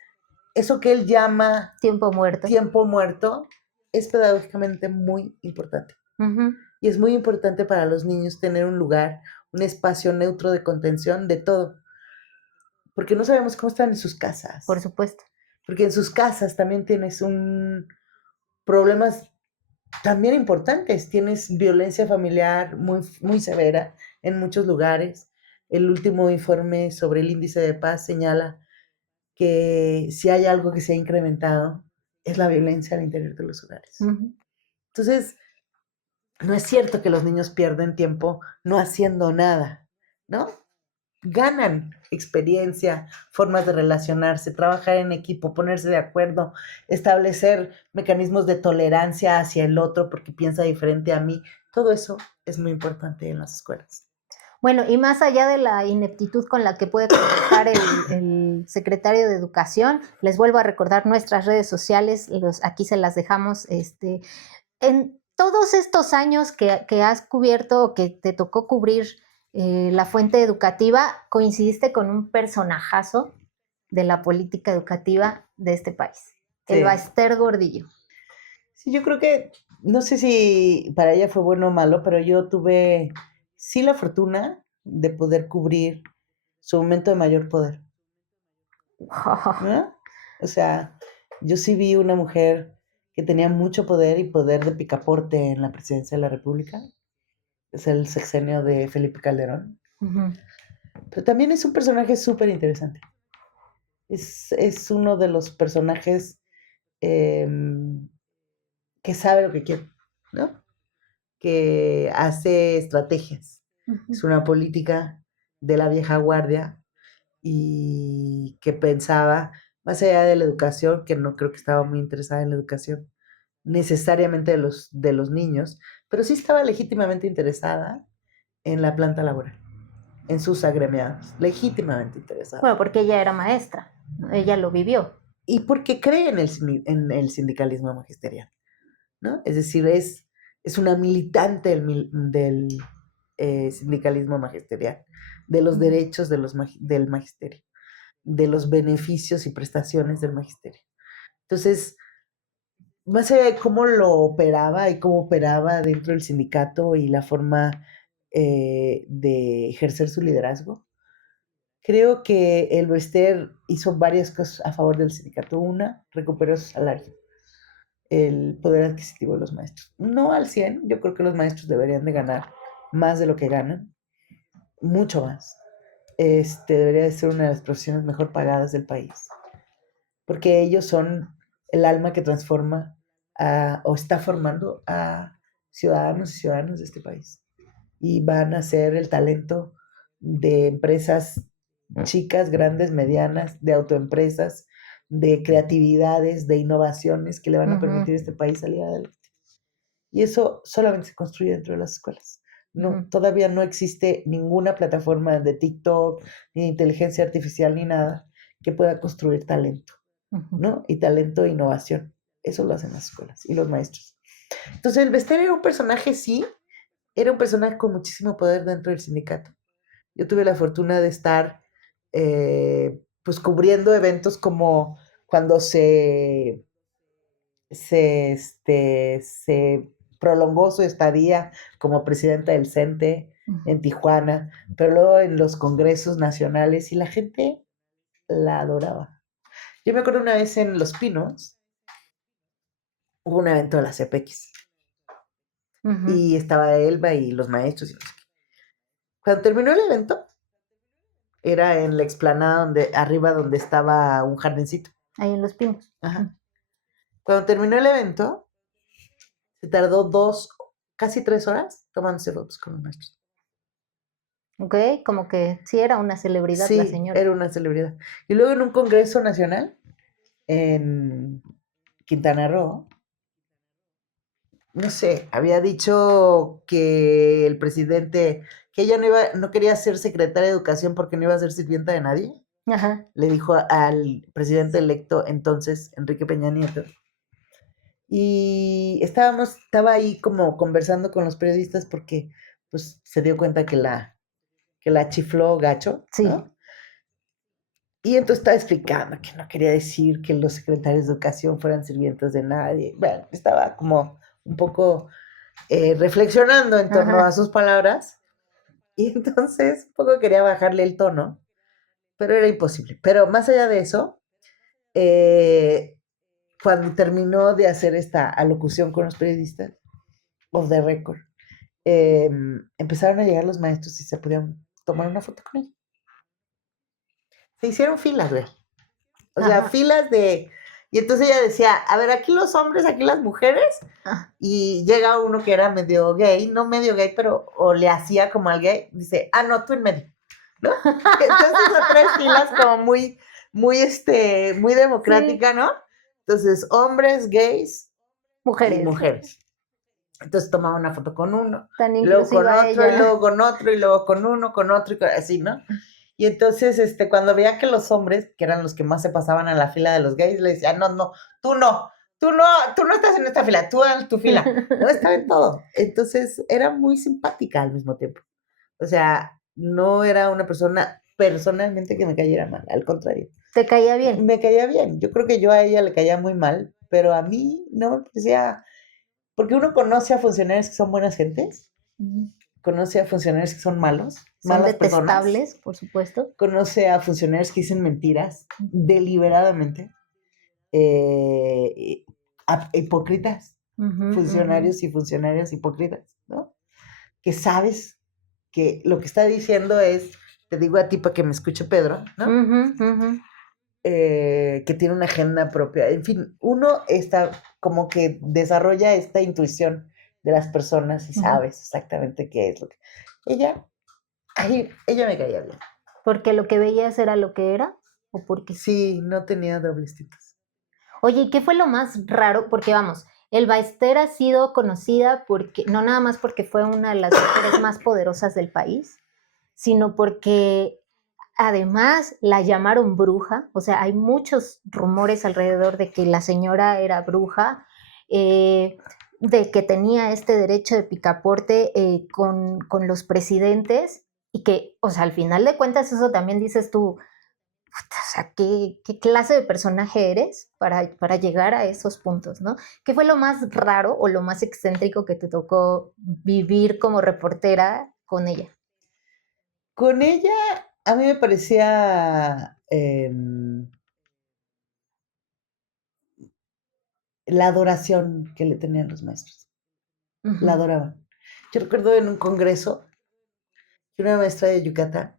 eso que él llama Tiempo muerto. tiempo muerto, es pedagógicamente muy importante. Ujú. Y es muy importante para los niños tener un lugar, un espacio neutro de contención de todo. Porque no sabemos cómo están en sus Por casas. supuesto. Porque en sus casas también tienes un problemas también importantes. Tienes violencia familiar muy, muy severa en muchos lugares. El último informe sobre el índice de paz señala que si hay algo que se ha incrementado es la violencia al interior de los hogares. Ujú. Entonces, no es cierto que los niños pierden tiempo no haciendo nada, ¿no? Ganan experiencia, formas de relacionarse, trabajar en equipo, ponerse de acuerdo, establecer mecanismos de tolerancia hacia el otro porque piensa diferente a mí. Todo eso es muy importante en las escuelas. Bueno, y más allá de la ineptitud con la que puede contestar el secretario de Educación, les vuelvo a recordar nuestras redes sociales, aquí se las dejamos. En todos estos años que has cubierto o que te tocó cubrir la fuente educativa, coincidiste con un personajazo de la política educativa de este país, el Sí. Baester Gordillo. Sí, yo creo que, no sé si para ella fue bueno o malo, pero yo tuve sí la fortuna de poder cubrir su momento de mayor poder, ¿no? O sea, yo sí vi una mujer que tenía mucho poder y poder de picaporte en la presidencia de la República. Es el sexenio de Felipe Calderón. Ujú. Pero también es un personaje súper interesante. Es uno de los personajes que sabe lo que quiere, ¿no? Que hace estrategias. Es Ujú. una política de la vieja guardia y que pensaba, más allá de la educación, que no creo que estaba muy interesada en la educación necesariamente de los niños, pero sí estaba legítimamente interesada en la planta laboral, en sus agremiados, legítimamente interesada. Bueno, porque ella era maestra, ¿no? Ella lo vivió. Y porque cree en el sindicalismo magisterial, ¿no? Es decir, es una militante del sindicalismo magisterial, de los derechos de del magisterio, de los beneficios y prestaciones del magisterio. Entonces, más allá de cómo lo operaba y cómo operaba dentro del sindicato y la forma de ejercer su liderazgo, creo que el Bester hizo varias cosas a favor del sindicato. Una, recuperó su salario, el poder adquisitivo de los maestros. No al 100, yo creo que los maestros deberían de ganar más de lo que ganan, mucho más. Debería de ser una de las profesiones mejor pagadas del país, porque ellos son el alma que transforma o está formando a ciudadanos y ciudadanas de este país. Y van a ser el talento de empresas chicas, grandes, medianas, de autoempresas, de creatividades, de innovaciones que le van a permitir a este país salir adelante. Y eso solamente se construye dentro de las escuelas. No, todavía no existe ninguna plataforma de TikTok, ni de inteligencia artificial, ni nada que pueda construir talento, ¿no? Y talento e innovación. Eso lo hacen las escuelas y los maestros. Entonces, el Bester era un personaje, sí, era un personaje con muchísimo poder dentro del sindicato. Yo tuve la fortuna de estar, pues, cubriendo eventos como cuando se prolongó su estadía como presidenta del CENTE en Tijuana, pero luego en los congresos nacionales y la gente la adoraba. Yo me acuerdo una vez en Los Pinos, hubo un evento de la CPX y estaba Elba y los maestros y no sé qué. Cuando terminó el evento, era en la explanada arriba donde estaba un jardincito. Ahí en Los Pinos. Ajá. Cuando terminó el evento, se tardó casi 3 horas tomándose fotos con los maestros. Ok, como que sí era una celebridad la Sí, señora. era una celebridad. Y luego en un congreso nacional en Quintana Roo, no sé, había dicho que el presidente, que ella no quería ser secretaria de educación porque no iba a ser sirvienta de nadie. Ajá. Le dijo al presidente electo entonces, Enrique Peña Nieto. Y estaba ahí como conversando con los periodistas porque pues se dio cuenta que la chifló gacho, Sí. ¿no? Y entonces estaba explicando que no quería decir que los secretarios de educación fueran sirvientes de nadie. Bueno, estaba como un poco reflexionando en torno a sus palabras y entonces un poco quería bajarle el tono, pero era imposible. Pero más allá de eso, cuando terminó de hacer esta alocución con los periodistas, off the record, empezaron a llegar los maestros y se podían tomar una foto con ella. Se hicieron filas, güey. O sea, Ajá. filas de... Y entonces ella decía, a ver, aquí los hombres, aquí las mujeres. Y llega uno que era medio gay, no medio gay, pero o le hacía como al gay. Dice, no, tú en medio, ¿no? Entonces hizo 3 filas como muy democrática, Sí. ¿no? Entonces, hombres, gays y Mujeres. mujeres. Entonces tomaba una foto con uno, Tan y luego con inclusiva otro, y ella. luego con otro, y luego con uno, con otro, y así, ¿no? Y entonces, cuando veía que los hombres, que eran los que más se pasaban a la fila de los gays, le decía, no, no, tú no, tú no estás en esta fila, tú en tu fila. No, estaba en todo. Entonces, era muy simpática al mismo tiempo. O sea, no era una persona personalmente que me cayera mal, al contrario. ¿Te caía bien? Me caía bien. Yo creo que yo a ella le caía muy mal, pero a mí no me parecía, porque uno conoce a funcionarios que son buenas gentes, conoce a funcionarios que son malos, Son malas personas, detestables, por supuesto. conoce a funcionarios que dicen mentiras deliberadamente, eh, hipócritas, funcionarios y funcionarias hipócritas, ¿no? Que sabes que lo que está diciendo es, te digo a ti para que me escuche Pedro, ¿no? Que tiene una agenda propia. En fin, uno está como que desarrolla esta intuición de las personas y sabes exactamente qué es lo que... Ella me caía bien. ¿Porque lo que veías era lo que era? ¿O porque sí, no tenía dobles tintas? Oye, ¿y qué fue lo más raro? Porque vamos, Elba Ester ha sido conocida porque, no nada más porque fue una de las mujeres más poderosas del país, sino porque además la llamaron bruja. O sea, hay muchos rumores alrededor de que la señora era bruja, de que tenía este derecho de picaporte con los presidentes y que, o sea, al final de cuentas eso también dices tú, o sea, ¿qué clase de personaje eres para llegar a esos puntos, ¿no? ¿Qué fue lo más raro o lo más excéntrico que te tocó vivir como reportera con ella? Con ella, a mí me parecía la adoración que le tenían los maestros. La adoraban. Yo recuerdo en un congreso que una maestra de Yucatán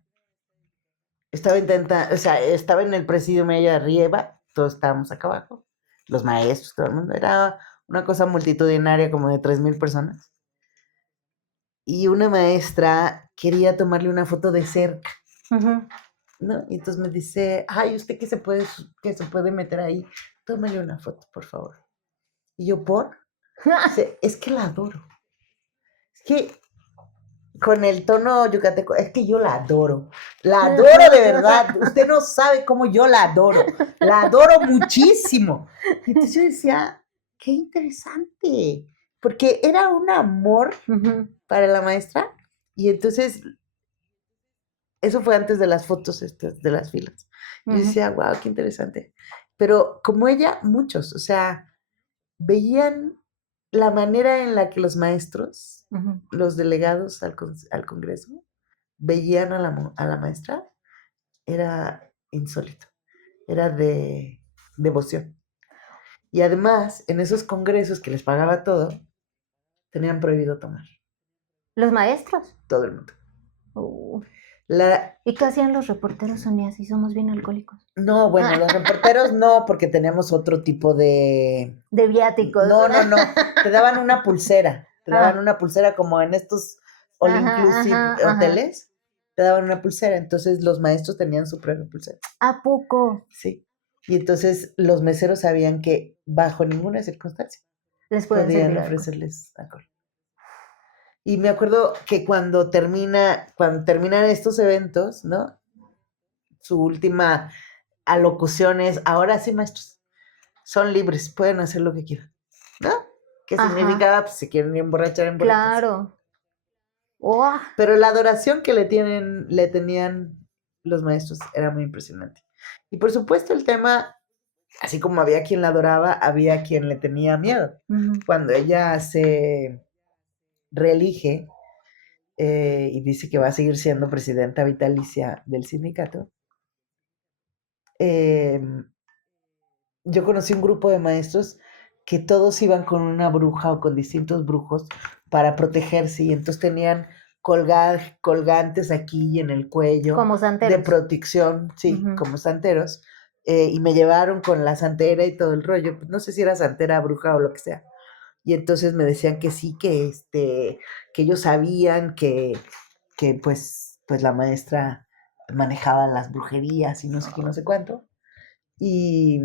estaba intentando, o sea, estaba en el presidium ella arriba, todos estábamos acá abajo, los maestros, todo el mundo, era una cosa multitudinaria como de 3,000 personas. Y una maestra quería tomarle una foto de cerca, ¿no? Y entonces me dice, ay, ¿usted qué se puede meter ahí? Tómale una foto, por favor. Y yo, ¿por? Dice, es que la adoro. Es que con el tono yucateco, es que yo la adoro. La adoro de verdad. Usted no sabe cómo yo la adoro. La adoro muchísimo. Y entonces yo decía, qué interesante. Porque era un amor para la maestra. Y entonces, eso fue antes de las fotos de las filas. Yo decía, wow, qué interesante. Pero como ella, muchos, o sea, veían la manera en la que los maestros, los delegados al Congreso, veían a la maestra, era insólito, era de devoción. Y además, en esos congresos que les pagaba todo, tenían prohibido tomar. ¿Los maestros? Todo el mundo. ¿Y qué hacían los reporteros, Sonia, si somos bien alcohólicos? No, bueno, los reporteros no, porque teníamos otro tipo de... De viáticos. No, te daban una pulsera. Te daban una pulsera como en estos all inclusive hoteles. Te daban una pulsera. Entonces los maestros tenían su propia pulsera. ¿A poco? Sí. Y entonces los meseros sabían que bajo ninguna circunstancia les podían ofrecerles alcohol. Y me acuerdo que cuando terminan estos eventos, ¿no? Su última alocución es, ahora sí, maestros, son libres, pueden hacer lo que quieran, ¿no? ¿Qué significaba? Pues si quieren emborrachar. Claro. Pero la adoración que le tenían los maestros era muy impresionante. Y por supuesto el tema, así como había quien la adoraba, había quien le tenía miedo. Cuando ella se reelige y dice que va a seguir siendo presidenta vitalicia del sindicato, yo conocí un grupo de maestros que todos iban con una bruja o con distintos brujos para protegerse y entonces tenían colgantes aquí en el cuello como santeros. De protección, sí, como santeros, y me llevaron con la santera y todo el rollo, no sé si era santera, bruja o lo que sea, y entonces me decían que sí, que ellos sabían que pues la maestra manejaba las brujerías y no sé qué, no sé cuánto, y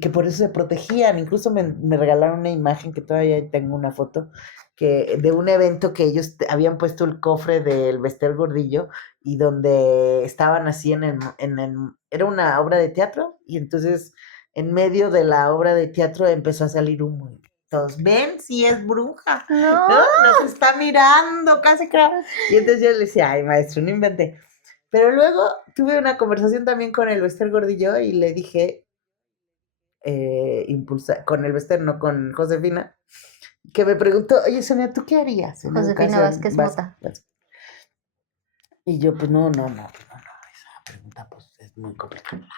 que por eso se protegían. Incluso me regalaron una imagen que todavía tengo una foto de un evento que ellos habían puesto el cofre del Bester Gordillo y donde estaban así era una obra de teatro y entonces en medio de la obra de teatro empezó a salir humo. Todos, ven, si es bruja, no, nos está mirando, casi creo. Y entonces yo le decía, ay, maestro, no inventé. Pero luego tuve una conversación también con el Bester Gordillo y le dije, con el Bester, no con Josefina, que me preguntó, oye, Sonia, ¿tú qué harías en Josefina Vázquez Mota. Y yo, pues no, esa pregunta pues es muy complicada.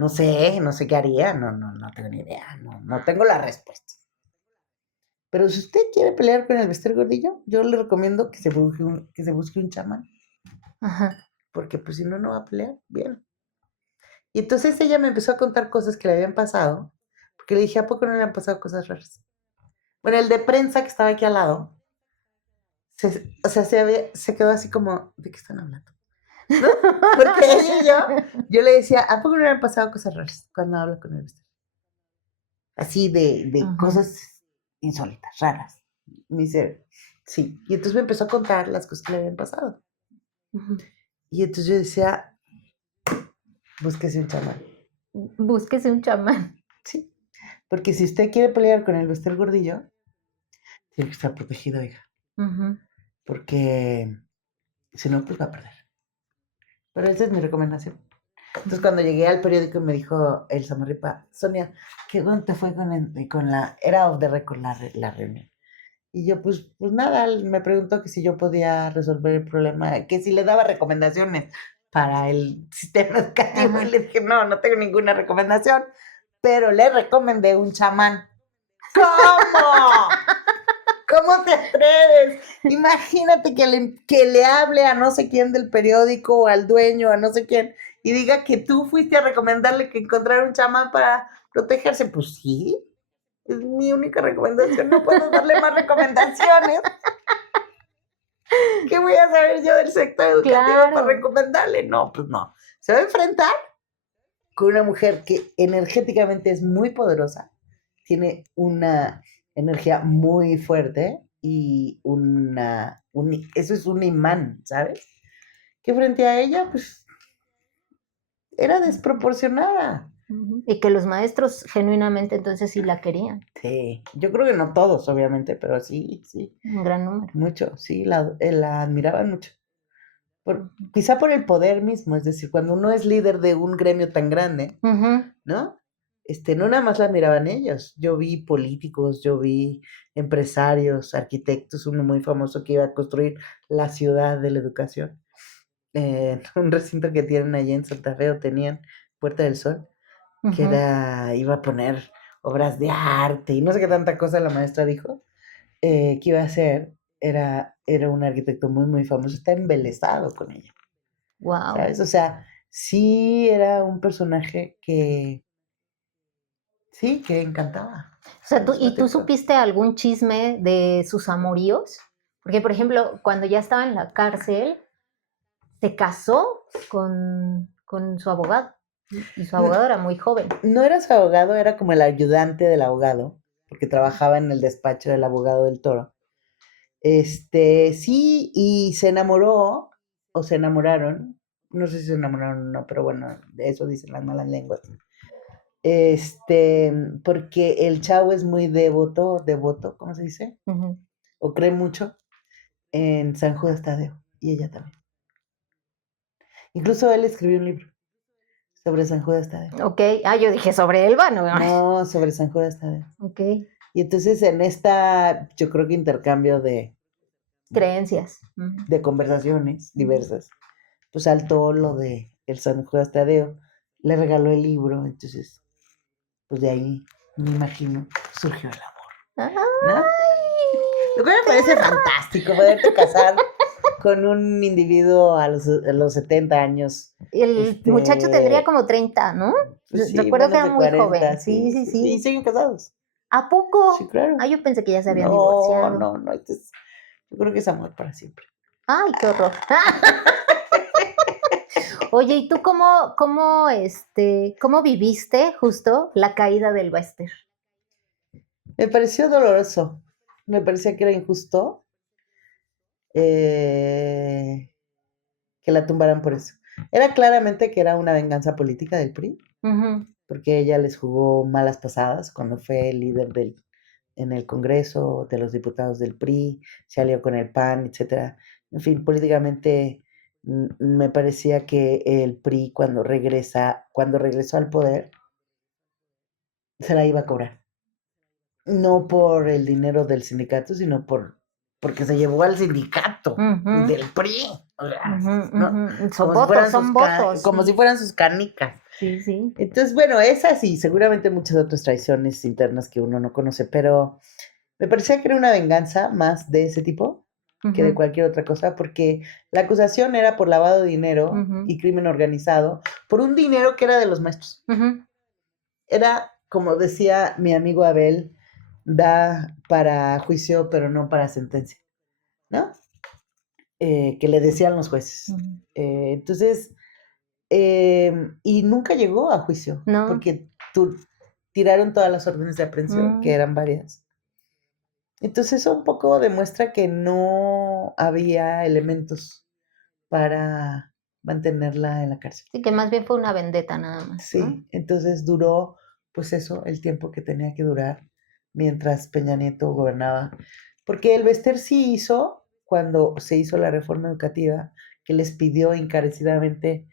no sé qué haría, no tengo ni idea, no tengo la respuesta. Pero si usted quiere pelear con el Bester Gordillo, yo le recomiendo que se busque un chamán, Ajá. porque pues si no, no va a pelear bien. Y entonces ella me empezó a contar cosas que le habían pasado, porque le dije, ¿a poco no le han pasado cosas raras? Bueno, el de prensa que estaba aquí al lado, o sea, se quedó así como, ¿de qué están hablando? ¿No? Porque ella y yo le decía, ¿a poco no le han pasado cosas raras cuando hablo con el Bester? Así de cosas insólitas, raras. Me dice, sí. Y entonces me empezó a contar las cosas que le habían pasado. Y entonces yo decía, búsquese un chamán. Búsquese un chamán. Sí. Porque si usted quiere pelear con el Bester Gordillo, tiene que estar protegido, hija. Porque si no, pues va a perder. Pero esa es mi recomendación. Entonces, cuando llegué al periódico, me dijo el Samarripa, Sonia, ¿qué bueno te fue con la... Era off the record la reunión. Y yo, pues nada, él me preguntó que si yo podía resolver el problema, que si le daba recomendaciones para el sistema educativo. Ajá. Y le dije, no tengo ninguna recomendación, pero le recomendé un chamán. ¿Cómo? ¿Cómo te atreves? Imagínate que le hable a no sé quién del periódico o al dueño, a no sé quién, y diga que tú fuiste a recomendarle que encontrara un chamán para protegerse. Pues sí, es mi única recomendación, no puedo darle más recomendaciones. ¿Qué voy a saber yo del sector educativo para recomendarle? No, pues no. Se va a enfrentar con una mujer que energéticamente es muy poderosa, tiene una energía muy fuerte y eso es un imán, ¿sabes? Que frente a ella, pues, era desproporcionada. Y que los maestros genuinamente entonces sí la querían. Sí, yo creo que no todos, obviamente, pero sí. Un gran número. Mucho, sí, la admiraban mucho. Quizá por el poder mismo, es decir, cuando uno es líder de un gremio tan grande, ¿no? No nada más la admiraban ellos. Yo vi políticos, yo vi empresarios, arquitectos, uno muy famoso que iba a construir la ciudad de la educación. Un recinto que tienen allí en Santa Fe, o tenían, Puerta del Sol, que iba a poner obras de arte y no sé qué tanta cosa la maestra dijo, que iba a hacer, era un arquitecto muy, muy famoso, está embelesado con ella. Wow. ¿Sabes? O sea, sí era un personaje que, sí, que encantaba. O sea, ¿tú supiste algún chisme de sus amoríos? Porque, por ejemplo, cuando ya estaba en la cárcel, se casó con su abogado. Y su abogado era muy joven. No era su abogado, era como el ayudante del abogado, porque trabajaba en el despacho del abogado del Toro. Sí, y se enamoró, o se enamoraron, no sé si se enamoraron o no, pero bueno, eso dicen las malas lenguas. Porque el chavo es muy devoto, ¿cómo se dice? O cree mucho en San Judas Tadeo, y ella también. Incluso él escribió un libro sobre San Judas Tadeo. Ok, yo dije sobre Elba, ¿no? No, sobre San Judas Tadeo. Ok. Y entonces en yo creo que intercambio de creencias, de conversaciones diversas, pues saltó lo de el San Judas Tadeo, le regaló el libro, entonces, pues de ahí, me imagino, surgió el amor, ¿no? Lo que me parece fantástico, poderte casar con un individuo a los 70 años. El muchacho tendría como 30, ¿no? Pues sí, recuerdo que era muy 40, joven. Sí. Y siguen casados. ¿A poco? Sí, claro. Yo pensé que ya se habían divorciado. No, yo creo que es amor para siempre. Ay, qué horror. Oye, ¿y tú cómo viviste justo la caída del Bester? Me pareció doloroso, me parecía que era injusto que la tumbaran por eso. Era claramente que era una venganza política del PRI, porque ella les jugó malas pasadas cuando fue líder en el Congreso de los diputados del PRI, se alió con el PAN, etcétera. En fin, políticamente me parecía que el PRI cuando regresó al poder, se la iba a cobrar. No por el dinero del sindicato, sino porque se llevó al sindicato del PRI. ¿No? Son votos, son votos. Como si fueran sus canicas. Sí, sí. Entonces, bueno, esas y seguramente muchas otras traiciones internas que uno no conoce, pero me parecía que era una venganza más de ese tipo que de Ujú, cualquier otra cosa, porque la acusación era por lavado de dinero ujú, y crimen organizado, por un dinero que era de los maestros. ujú, Era, como decía mi amigo Abel, da para juicio, pero no para sentencia, ¿no? Que le decían los jueces. ujú. Entonces, y nunca llegó a juicio, No. porque tiraron todas las órdenes de aprehensión, que Mm, eran varias. Entonces eso un poco demuestra que no había elementos para mantenerla en la cárcel. sí, que más bien fue una vendetta nada más, ¿no? Sí, entonces duró, pues eso, el tiempo que tenía que durar mientras Peña Nieto gobernaba. Porque el Bester sí hizo, cuando se hizo la reforma educativa, que les pidió encarecidamente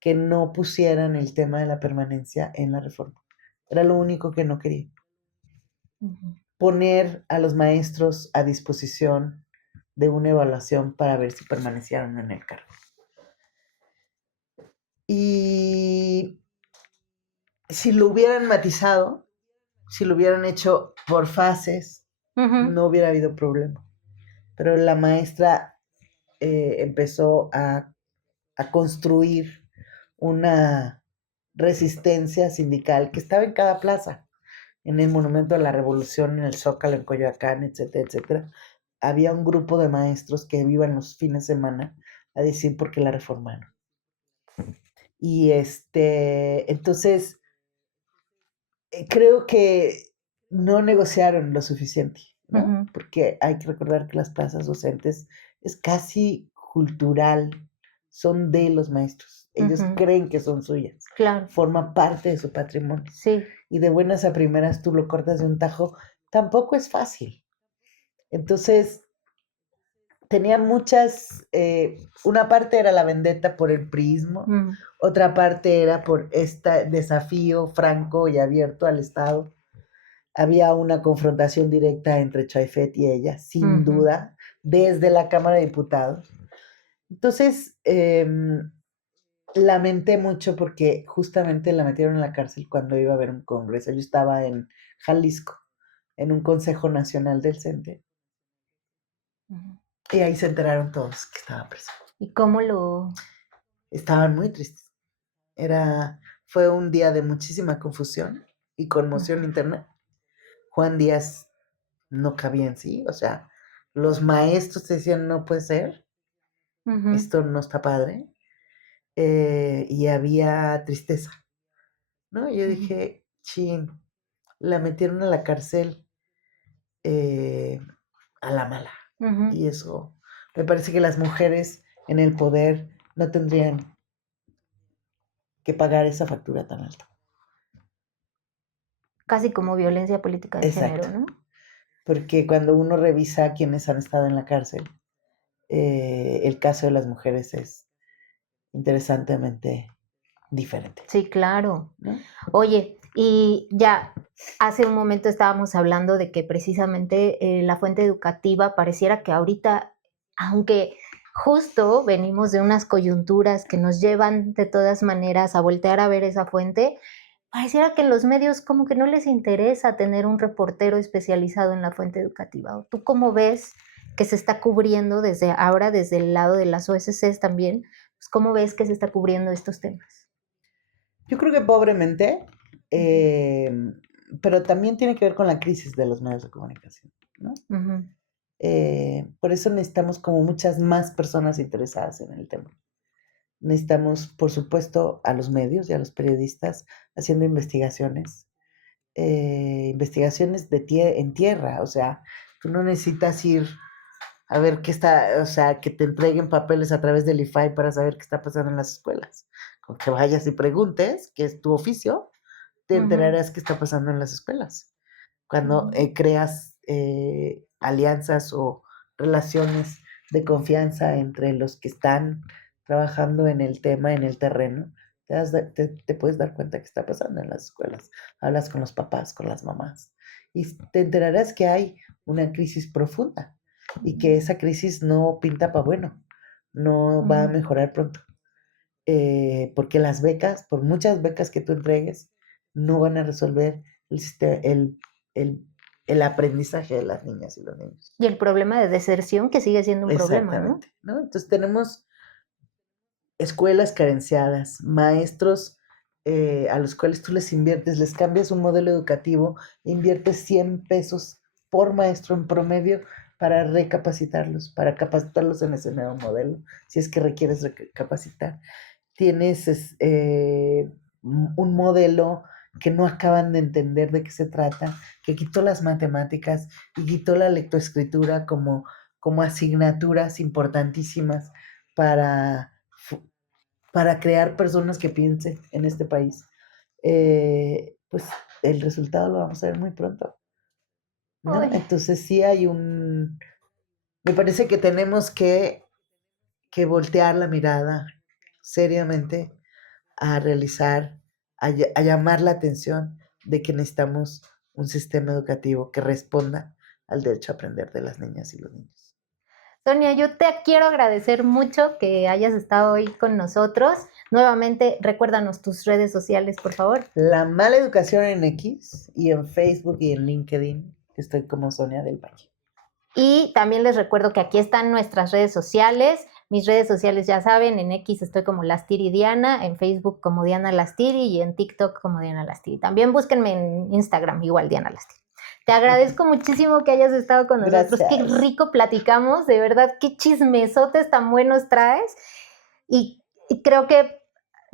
que no pusieran el tema de la permanencia en la reforma. Era lo único que no quería. Ujú, Poner a los maestros a disposición de una evaluación para ver si permanecieron en el cargo. Y si lo hubieran matizado, si lo hubieran hecho por fases, ujú, no hubiera habido problema. Pero la maestra empezó a construir una resistencia sindical que estaba en cada plaza, en el Monumento de la Revolución, en el Zócalo, en Coyoacán, etcétera, etcétera. Había un grupo de maestros que iban los fines de semana a decir por qué la reformaron. Y entonces, creo que no negociaron lo suficiente, ¿no? ujú, Porque hay que recordar que las plazas docentes es casi cultural, son de los maestros. Ellos ujú. creen que son suyas, Claro, forma parte de su patrimonio. sí. Y de buenas a primeras tú lo cortas de un tajo, tampoco es fácil. Entonces, tenía muchas, una parte era la vendetta por el priismo, Mm, otra parte era por este desafío franco y abierto al Estado. Había una confrontación directa entre Chaifet y ella, sin ujú. duda, desde la Cámara de Diputados. Entonces, lamenté mucho porque justamente la metieron en la cárcel cuando iba a haber un congreso. Yo estaba en Jalisco, en un Consejo Nacional del CENTE, Ujú. y ahí se enteraron todos que estaba preso. ¿Y cómo lo...? Estaban muy tristes. Fue un día de muchísima confusión y conmoción Ujú, interna. Juan Díaz no cabía en sí, o sea, los maestros decían, no puede ser, ujú, esto no está padre, y había tristeza, ¿no? Yo ujú, dije, chin, la metieron a la cárcel eh, a la mala, ujú. y eso, me parece que las mujeres en el poder no tendrían que pagar esa factura tan alta. Casi como violencia política de Exacto, género, ¿no? porque cuando uno revisa quienes han estado en la cárcel, el caso de las mujeres es interesantemente diferente, Sí, claro. ¿no? Oye, y ya hace un momento estábamos hablando de que precisamente la fuente educativa pareciera que ahorita, aunque justo venimos de unas coyunturas que nos llevan de todas maneras a voltear a ver esa fuente, pareciera que en los medios como que no les interesa tener un reportero especializado en la fuente educativa. ¿O tú cómo ves que se está cubriendo desde ahora, desde el lado de las OSCs también? Pues, ¿cómo ves que se está cubriendo estos temas? Yo creo que pobremente, Ujú, eh, pero también tiene que ver con la crisis de los medios de comunicación, ¿no? ujú, Por eso necesitamos como muchas más personas interesadas en el tema. Necesitamos, por supuesto, a los medios y a los periodistas haciendo investigaciones, investigaciones en tierra, o sea, tú no necesitas ir a ver qué está, o sea, que te entreguen papeles a través del IFAI para saber qué está pasando en las escuelas. Con que vayas y preguntes, que es tu oficio, te ujú, enterarás qué está pasando en las escuelas. Cuando ujú. creas alianzas o relaciones de confianza entre los que están trabajando en el tema, en el terreno, te puedes dar cuenta qué está pasando en las escuelas. Hablas con los papás, con las mamás, y te enterarás que hay una crisis profunda y que esa crisis no pinta para bueno, no va a Ujú. mejorar pronto. porque las becas, por muchas becas que tú entregues, no van a resolver el, el, el aprendizaje de las niñas y los niños. Y el problema de deserción que sigue siendo un problema, ¿no? Exactamente, ¿no? Entonces tenemos escuelas carenciadas, maestros a los cuales tú les inviertes, les cambias un modelo educativo, inviertes 100 pesos por maestro en promedio para recapacitarlos, para capacitarlos en ese nuevo modelo, si es que requieres recapacitar. Tienes un modelo que no acaban de entender de qué se trata, que quitó las matemáticas y quitó la lectoescritura como asignaturas importantísimas para crear personas que piensen en este país. Pues el resultado lo vamos a ver muy pronto, ¿no? Ay. Entonces sí hay me parece que tenemos que voltear la mirada seriamente a realizar, a llamar la atención de que necesitamos un sistema educativo que responda al derecho a aprender de las niñas y los niños. Sonia, yo te quiero agradecer mucho que hayas estado hoy con nosotros. Nuevamente, recuérdanos tus redes sociales, por favor. La Mala Educación en X y en Facebook y en LinkedIn, estoy como Sonia del Valle. Y también les recuerdo que aquí están nuestras redes sociales. Mis redes sociales ya saben, en X estoy como Lastiri Diana, en Facebook como Diana Lastiri y en TikTok como Diana Lastiri. También búsquenme en Instagram, igual Diana Lastiri. Te agradezco muchísimo que hayas estado con nosotros. Gracias. Qué rico platicamos, de verdad, qué chismesotes tan buenos traes. Y creo que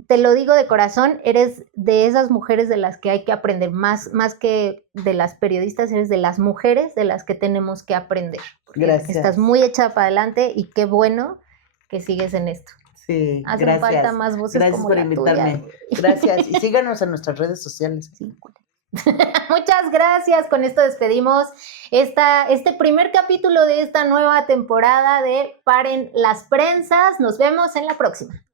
te lo digo de corazón, eres de esas mujeres de las que hay que aprender, más que de las periodistas, eres de las mujeres de las que tenemos que aprender. Gracias. Estás muy hecha para adelante y qué bueno que sigues en esto. Sí, Hacen gracias. falta más voces Gracias como por la invitarme. tuya. Gracias. Y síganos en nuestras redes sociales. Sí. Muchas gracias. Con esto despedimos este primer capítulo de esta nueva temporada de Paren las Prensas. Nos vemos en la próxima.